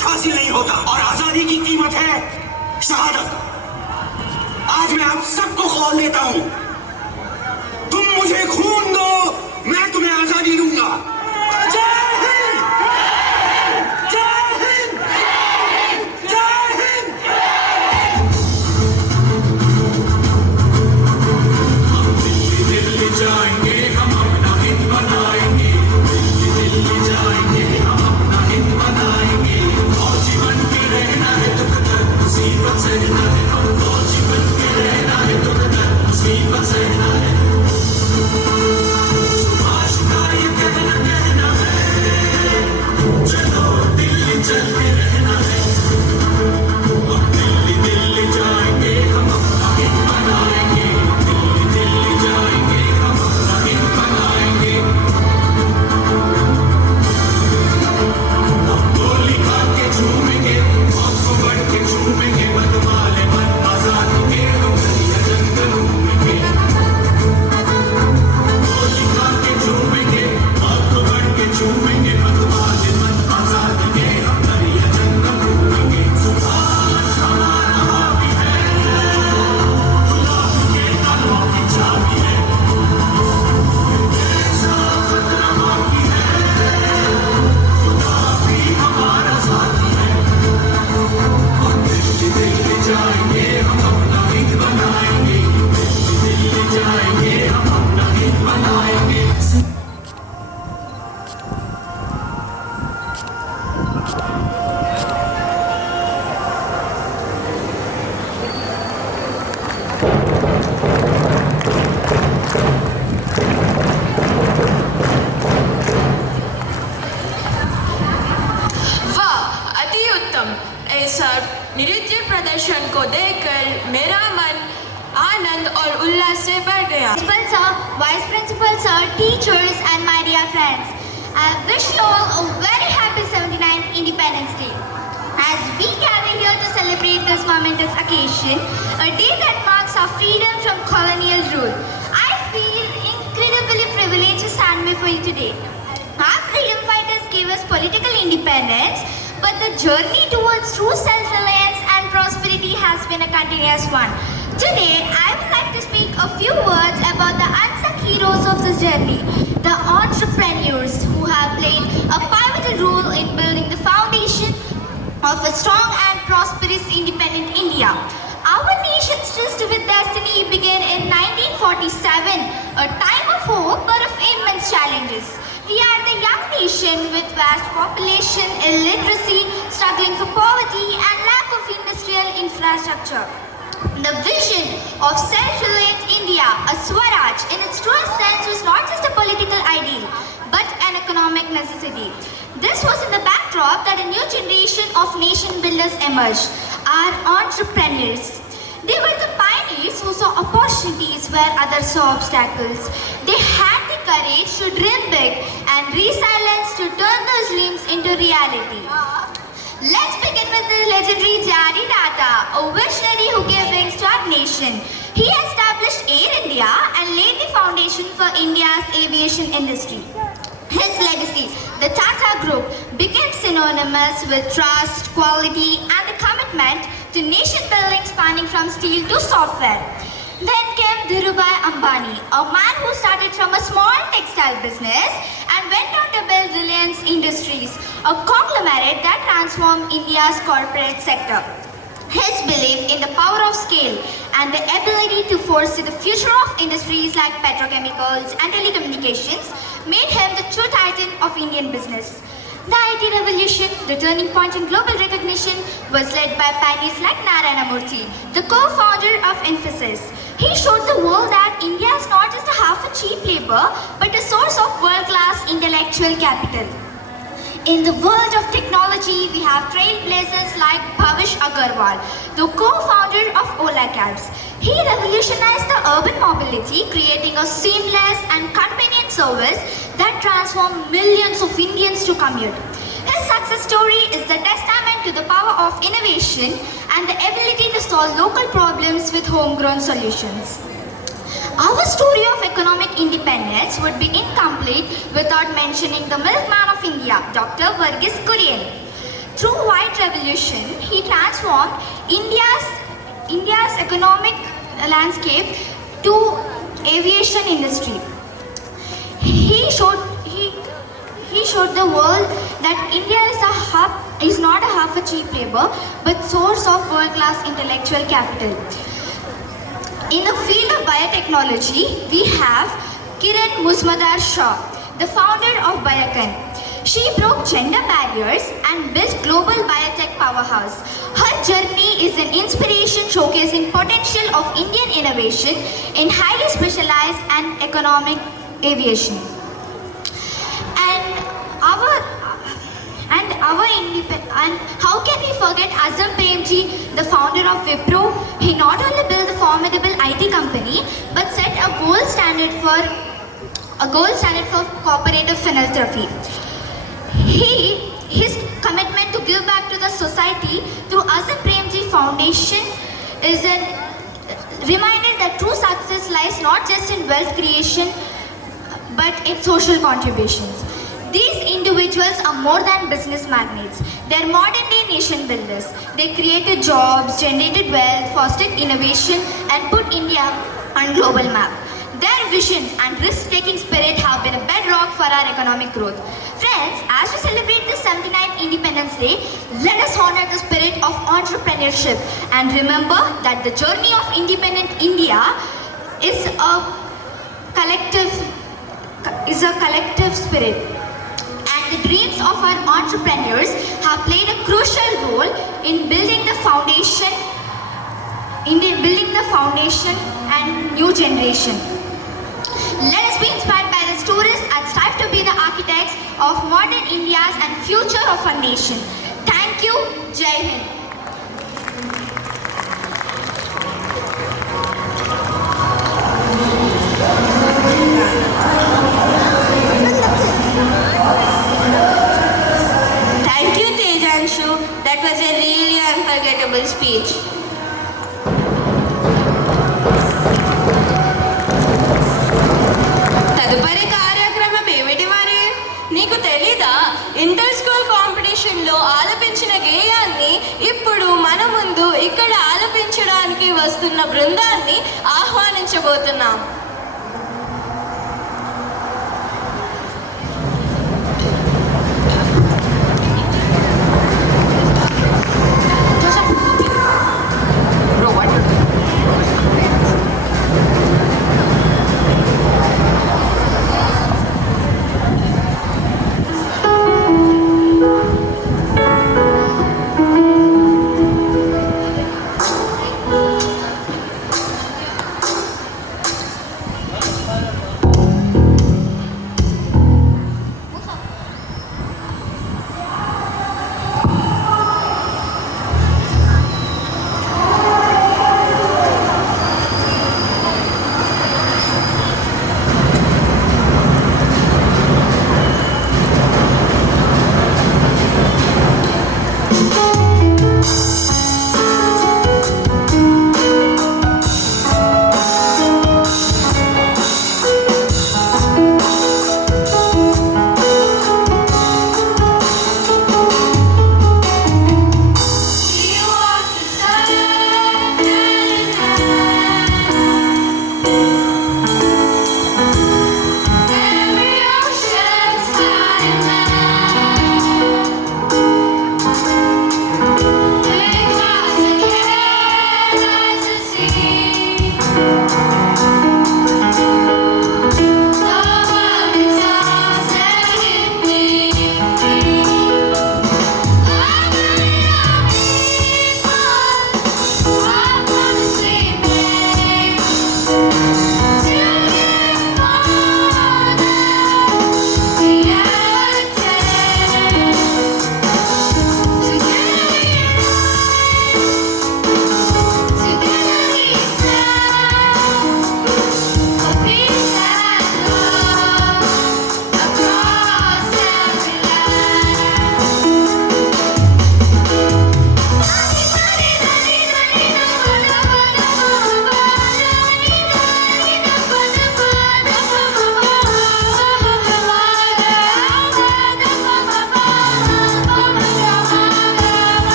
हासिल नहीं होता और आजादी की कीमत है शहादत। आज मैं आप सबको कॉल देता हूं, तुम मुझे खून दो, मैं तुम्हें आजादी दूंगा। जय हिंद, जय हिंद, जय हिंद। हम दिल्ली दिल्ली जाएंगे, हम अपना हिंद बनाएंगे। दिल्ली दिल्ली जाएंगे, हम अपना हिंद बनाएंगे। फौजी बन के रहना है तो कदर मुसीबत सहना है। हम फौजी बन के रहना है तो कदर मुसीबत सहना है। सुभाष का ये कहना है, चलो दिल्ली चल के रहना है। हम दिल्ली दिल्ली जाएंगे, हम अपना हिंद बनाएंगे। दिल्ली दिल्ली जाएंगे, हम अपना हिंद बनाएंगे। हम गोली खा के झूमेंगे, मौत को बढ़ के झूमेंगे। मतवाले मन आजादी के हम दरिया जंगल घूमेंगे। गोली खा के झूमेंगे, मौत को बढ़ के झूमेंगे। मतवाले मन आजादी के हम दरिया जंगल घूमेंगे। सुभाष हमारा हावी है, गुलाबी के तालों की चाबी है। देश का खतरा बाकी है, खुदा भी हमारा साथी है। हम दिल्ली दिल्ली जाएंगे, हम अपना हिंद बनाएंगे। दिल्ली दिल्ली जाएंगे, हम अपना हिंद बनाएंगे। वाह, अति उत्तम। ऐसा नृत्य प्रदर्शन को देखकर मेरा मन आनंद और उल्लास से भर गया। Principal sir, Vice Principal sir, teachers and my dear friends, I wish you all a very happy 79th Independence Day. As we gather here to celebrate this momentous occasion, a day that marks our freedom from colonial rule, I feel incredibly privileged to stand before you today. Our freedom fighters gave us political independence, but the journey towards true self-reliance and prosperity has been a continuous one. Today, I would like to speak a few words about the unsung heroes of this journey, the entrepreneurs who have played a pivotal role in building the foundation of a strong and prosperous independent India. Our nation's tryst with destiny began in 1947, a time of hope but of immense challenges. We are the young nation with vast population, illiteracy, struggling for poverty and lack of industrial infrastructure. The vision of self-reliant India, a Swaraj in its truest sense, was not just a political ideal but an economic necessity. This was in the backdrop that a new generation of nation builders emerged, our entrepreneurs. They were the pioneers who saw opportunities where others saw obstacles. They had the courage to dream big and resilience to turn those dreams into reality. Let's begin with the legendary J.R.D. Tata, a visionary who gave wings to our nation. He established Air India and laid the foundation for India's aviation industry. His legacy, the Tata Group, became synonymous with trust, quality and the commitment to nation building spanning from steel to software. Then came Dhirubhai Ambani, a man who started from a small textile business and went on to build Reliance Industries, a conglomerate that transformed India's corporate sector. His belief in the power of scale and the ability to foresee the future of industries like petrochemicals and telecommunications made him the true titan of Indian business. The IT revolution, the turning point in global recognition, was led by pioneers like Narayana Murthy, the co-founder of Infosys. He showed the world that India is not just a half a cheap labor, but a source of world-class intellectual capital. In the world of technology, we have trailblazers like Bhavish Agarwal, the co-founder of Ola Cabs. He revolutionized the urban mobility, creating a seamless and convenient service that transformed millions of Indians to commute. His success story is the testament to the power of innovation and the ability to solve local problems with homegrown solutions. Our story of economic independence would be incomplete without mentioning the milkman of India, Dr. Verghese Kurian. Through White Revolution, he transformed India's economic landscape to aviation industry. He showed the world that India is not a half a cheap labor, but source of world-class intellectual capital. In the field of biotechnology, we have Kiran Mazumdar-Shaw, the founder of Biocon. She broke gender barriers and built global biotech powerhouse. Her journey is an inspiration showcasing potential of Indian innovation in highly specialized and economic aviation. And how can we forget Azam Premji, the founder of Wipro? He not only built a formidable IT company, but set a gold standard for cooperative philanthropy. His commitment to give back to the society through Azam Premji Foundation is a reminder that true success lies not just in wealth creation, but in social contributions. These individuals are more than business magnates. They are modern-day nation builders. They created jobs, generated wealth, fostered innovation, and put India on global map. Their vision and risk-taking spirit have been a bedrock for our economic growth. Friends, as we celebrate the 79th Independence Day, let us honor the spirit of entrepreneurship and remember that the journey of independent India is a collective spirit. The dreams of our entrepreneurs have played a crucial role in building the foundation and new generation. Let us be inspired by the stories and strive to be the architects of modern India's and future of our nation. Thank you. Jai Hind. That was a really unforgettable speech. తదుపరి కార్యక్రమం ఏమిటి మరి? నీకు తెలీదా? Inter school కాంపిటీషన్లో ఆలపించిన గేయాన్ని ఇప్పుడు మన ముందు ఇక్కడ ఆలపించడానికి వస్తున్న బృందాన్ని ఆహ్వానించబోతున్నాం.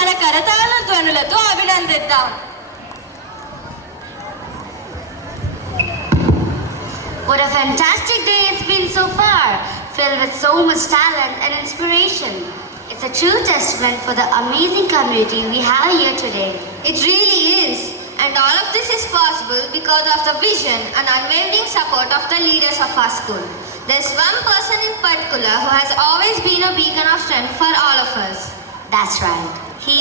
మన కరతాళ ధ్వనులతో అభినందిద్దాం. What a fantastic day it's been so far, filled with so much talent and inspiration. It's a true testament for the amazing community we have here today. It really is. And all of this is possible because of the vision and unwavering support of the leaders of our school. There's one person in particular who has always been a beacon of strength for all of us. That's right. He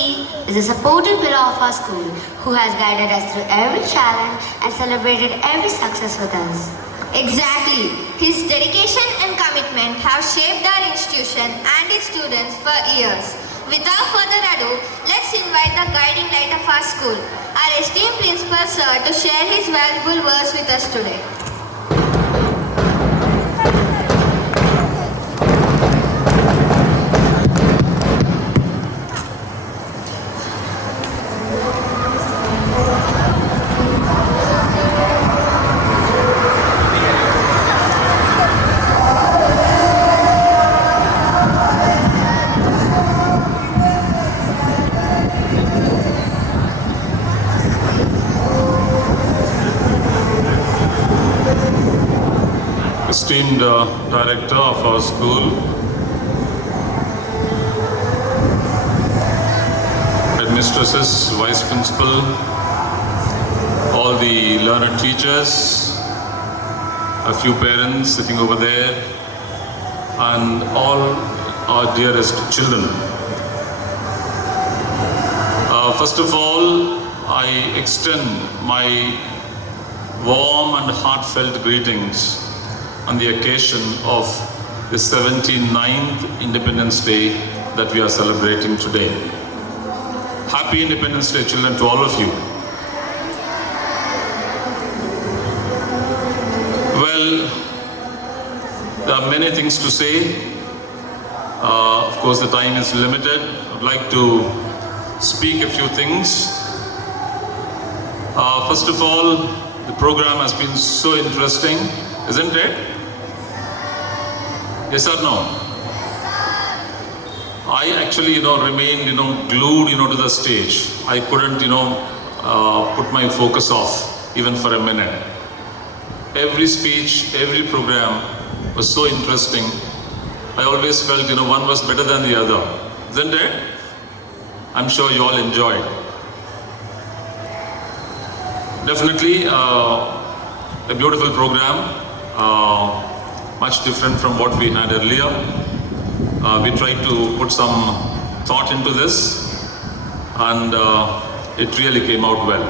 is a supportive pillar of our school who has guided us through every challenge and celebrated every success with us. Exactly. His dedication and commitment have shaped our institution and its students for years. Without further ado, let's invite the guiding light of our school, our esteemed principal sir, to share his valuable words with us today. Esteemed director of our school, headmistresses, vice principal, all the learned teachers, a few parents sitting over there, and all our dearest children. First of all, I extend my warm and heartfelt greetings on the occasion of the 79th Independence Day that we are celebrating today. Happy Independence Day, children, to all of you. Well, there are many things to say. Of course, the time is limited. I would like to speak a few things. First of all, the program has been so interesting, isn't it? Yes or no? I actually, remained, glued, to the stage. I couldn't, put my focus off even for a minute. Every speech, every program was so interesting. I always felt, one was better than the other. Isn't it? I'm sure you all enjoyed. Definitely a beautiful program. Much different from what we had earlier. We tried to put some thought into this, and it really came out well.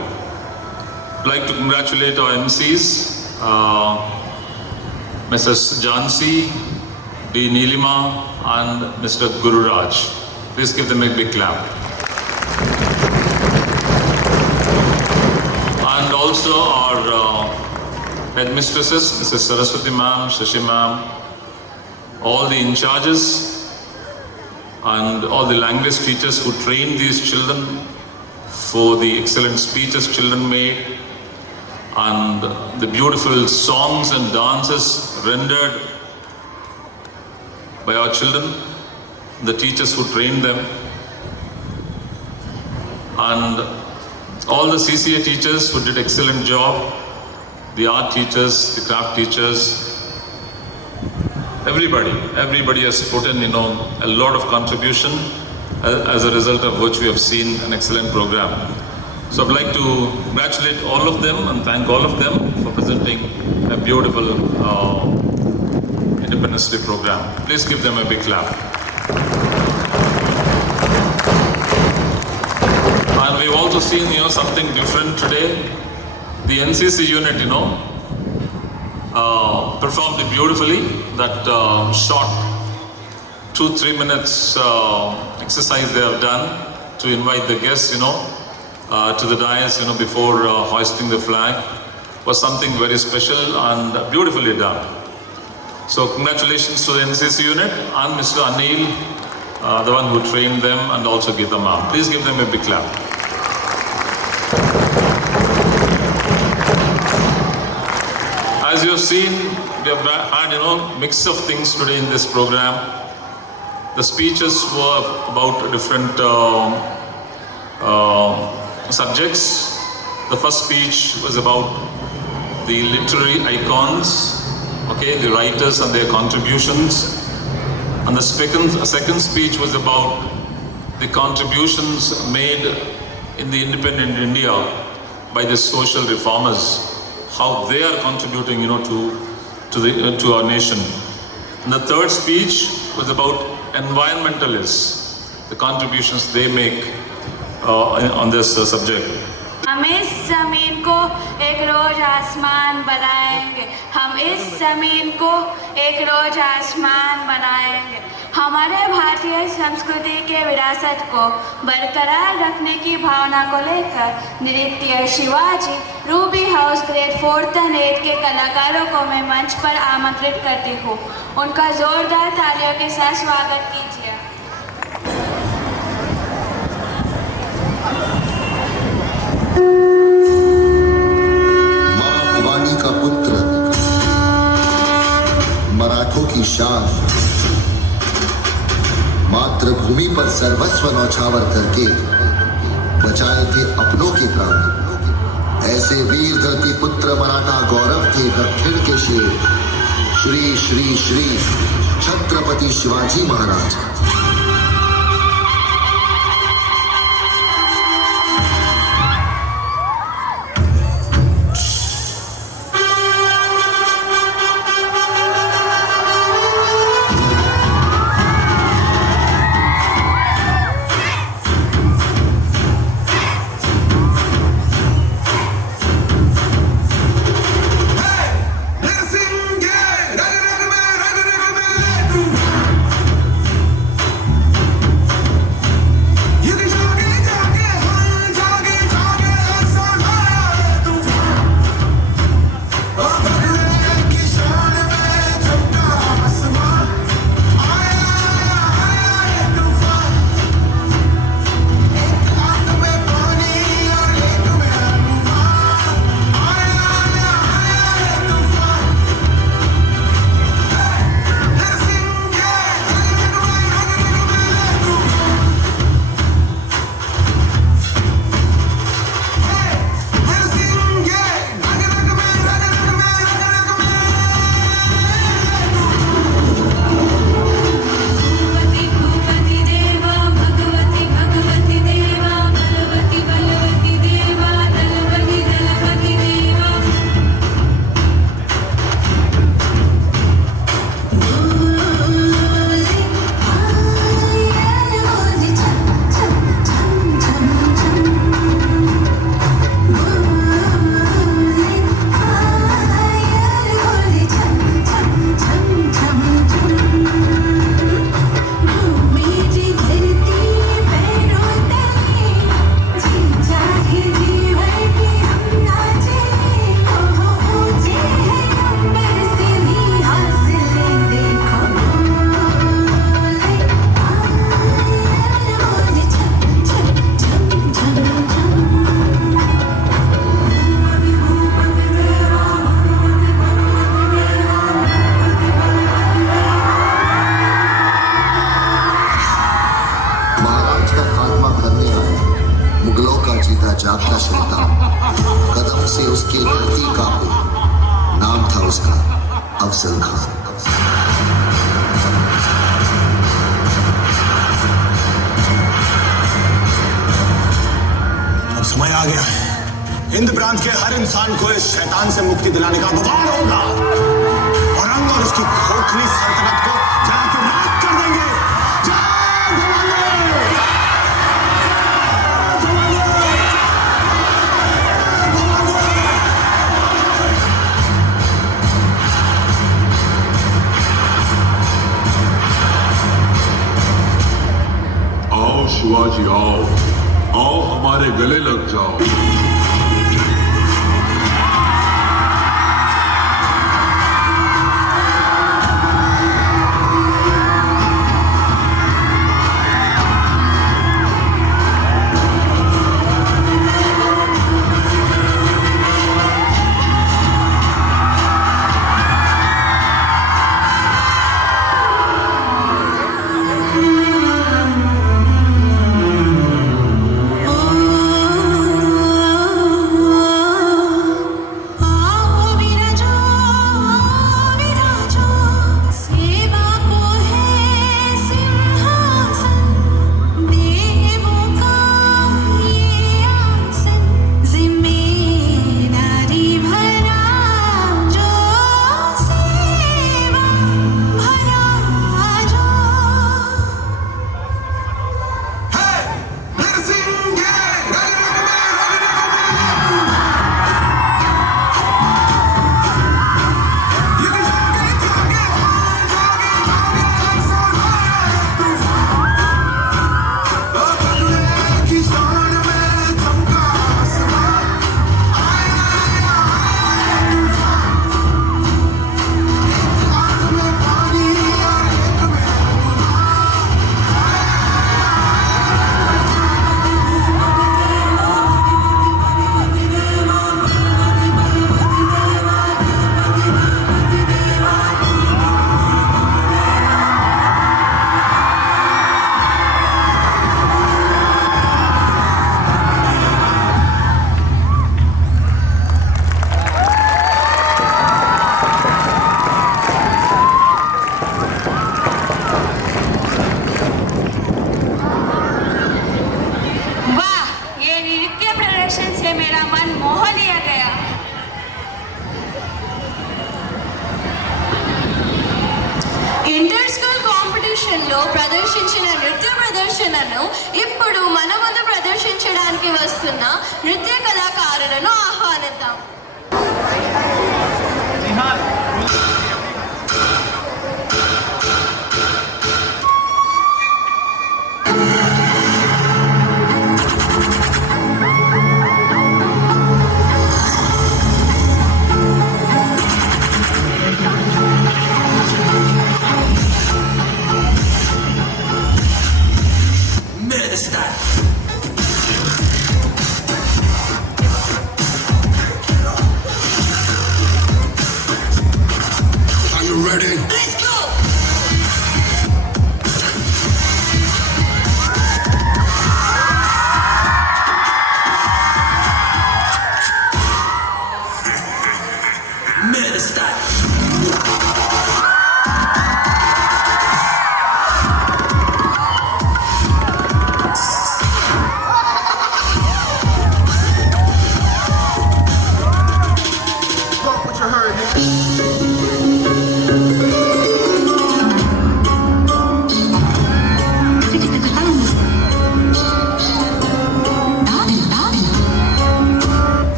I'd like to congratulate our MCs, Mrs. Jansi, D. Neelima, and Mr. Gururaj. Please give them a big clap. And also our headmistresses, Mrs. Saraswati ma'am, Shashi ma'am, all the in charges and all the language teachers who trained these children for the excellent speeches children made and the beautiful songs and dances rendered by our children, the teachers who trained them, and all the CCA teachers who did excellent job, the art teachers, the craft teachers, everybody has put in, a lot of contribution, as a result of which we have seen an excellent program. So I'd like to congratulate all of them and thank all of them for presenting a beautiful Independence Day program. Please give them a big clap. And we've also seen, something different today. The NCC unit, performed beautifully. That short 2-3 minutes exercise they have done to invite the guests, to the dais, before hoisting the flag was something very special and beautifully done. So congratulations to the NCC unit and Mr. Anil, the one who trained them, and also Geeta ma'am. Please give them a big clap. As you have seen, we have had, mix of things today in this program. The speeches were about different subjects. The first speech was about the literary icons, okay, the writers and their contributions. And the second speech was about the contributions made in the independent India by the social reformers, how they are contributing, to our nation. And the third speech was about environmentalists, the contributions they make on this subject. हम इस ज़मीन को एक रोज आसमान बनाएंगे, हम इस ज़मीन को एक रोज आसमान बनाएंगे। हमारे भारतीय संस्कृति के विरासत को बरकरार रखने की भावना को लेकर नृत्य Shivaji Ruby house grade 4th and 8th के कलाकारों को मैं मंच पर आमंत्रित करती हूँ। उनका जोरदार तालियों के साथ स्वागत कीजिए। मां भवानी का पुत्र, मराठों की शान, मातृभूमि पर सर्वस्व न्यौछावर करके बचाए थे अपनों के प्राण। ऐसे वीर धरती पुत्र मराठा गौरव थे दक्षिण के शेर, श्री श्री श्री छत्रपति शिवाजी महाराज। जागता शैतान, कदम से उसके धरती कांपे, नाम था उसका अफजल खान। अब समय आ गया है, हिंद प्रांत के हर इंसान को इस शैतान से मुक्ति दिलाने का बवाल होगा। औरंग और उसकी खोखली सल्तनत को जला के राख कर देंगे। आओ शिवाजी आओ, आओ हमारे गले लग जाओ। ओ ప్రదర్శనను ఇప్పుడు మన ముందు ప్రదర్శించడానికి వస్తున్న నృత్య కళాకారులను ఆహ్వానిద్దాం. मेरे स्टाइल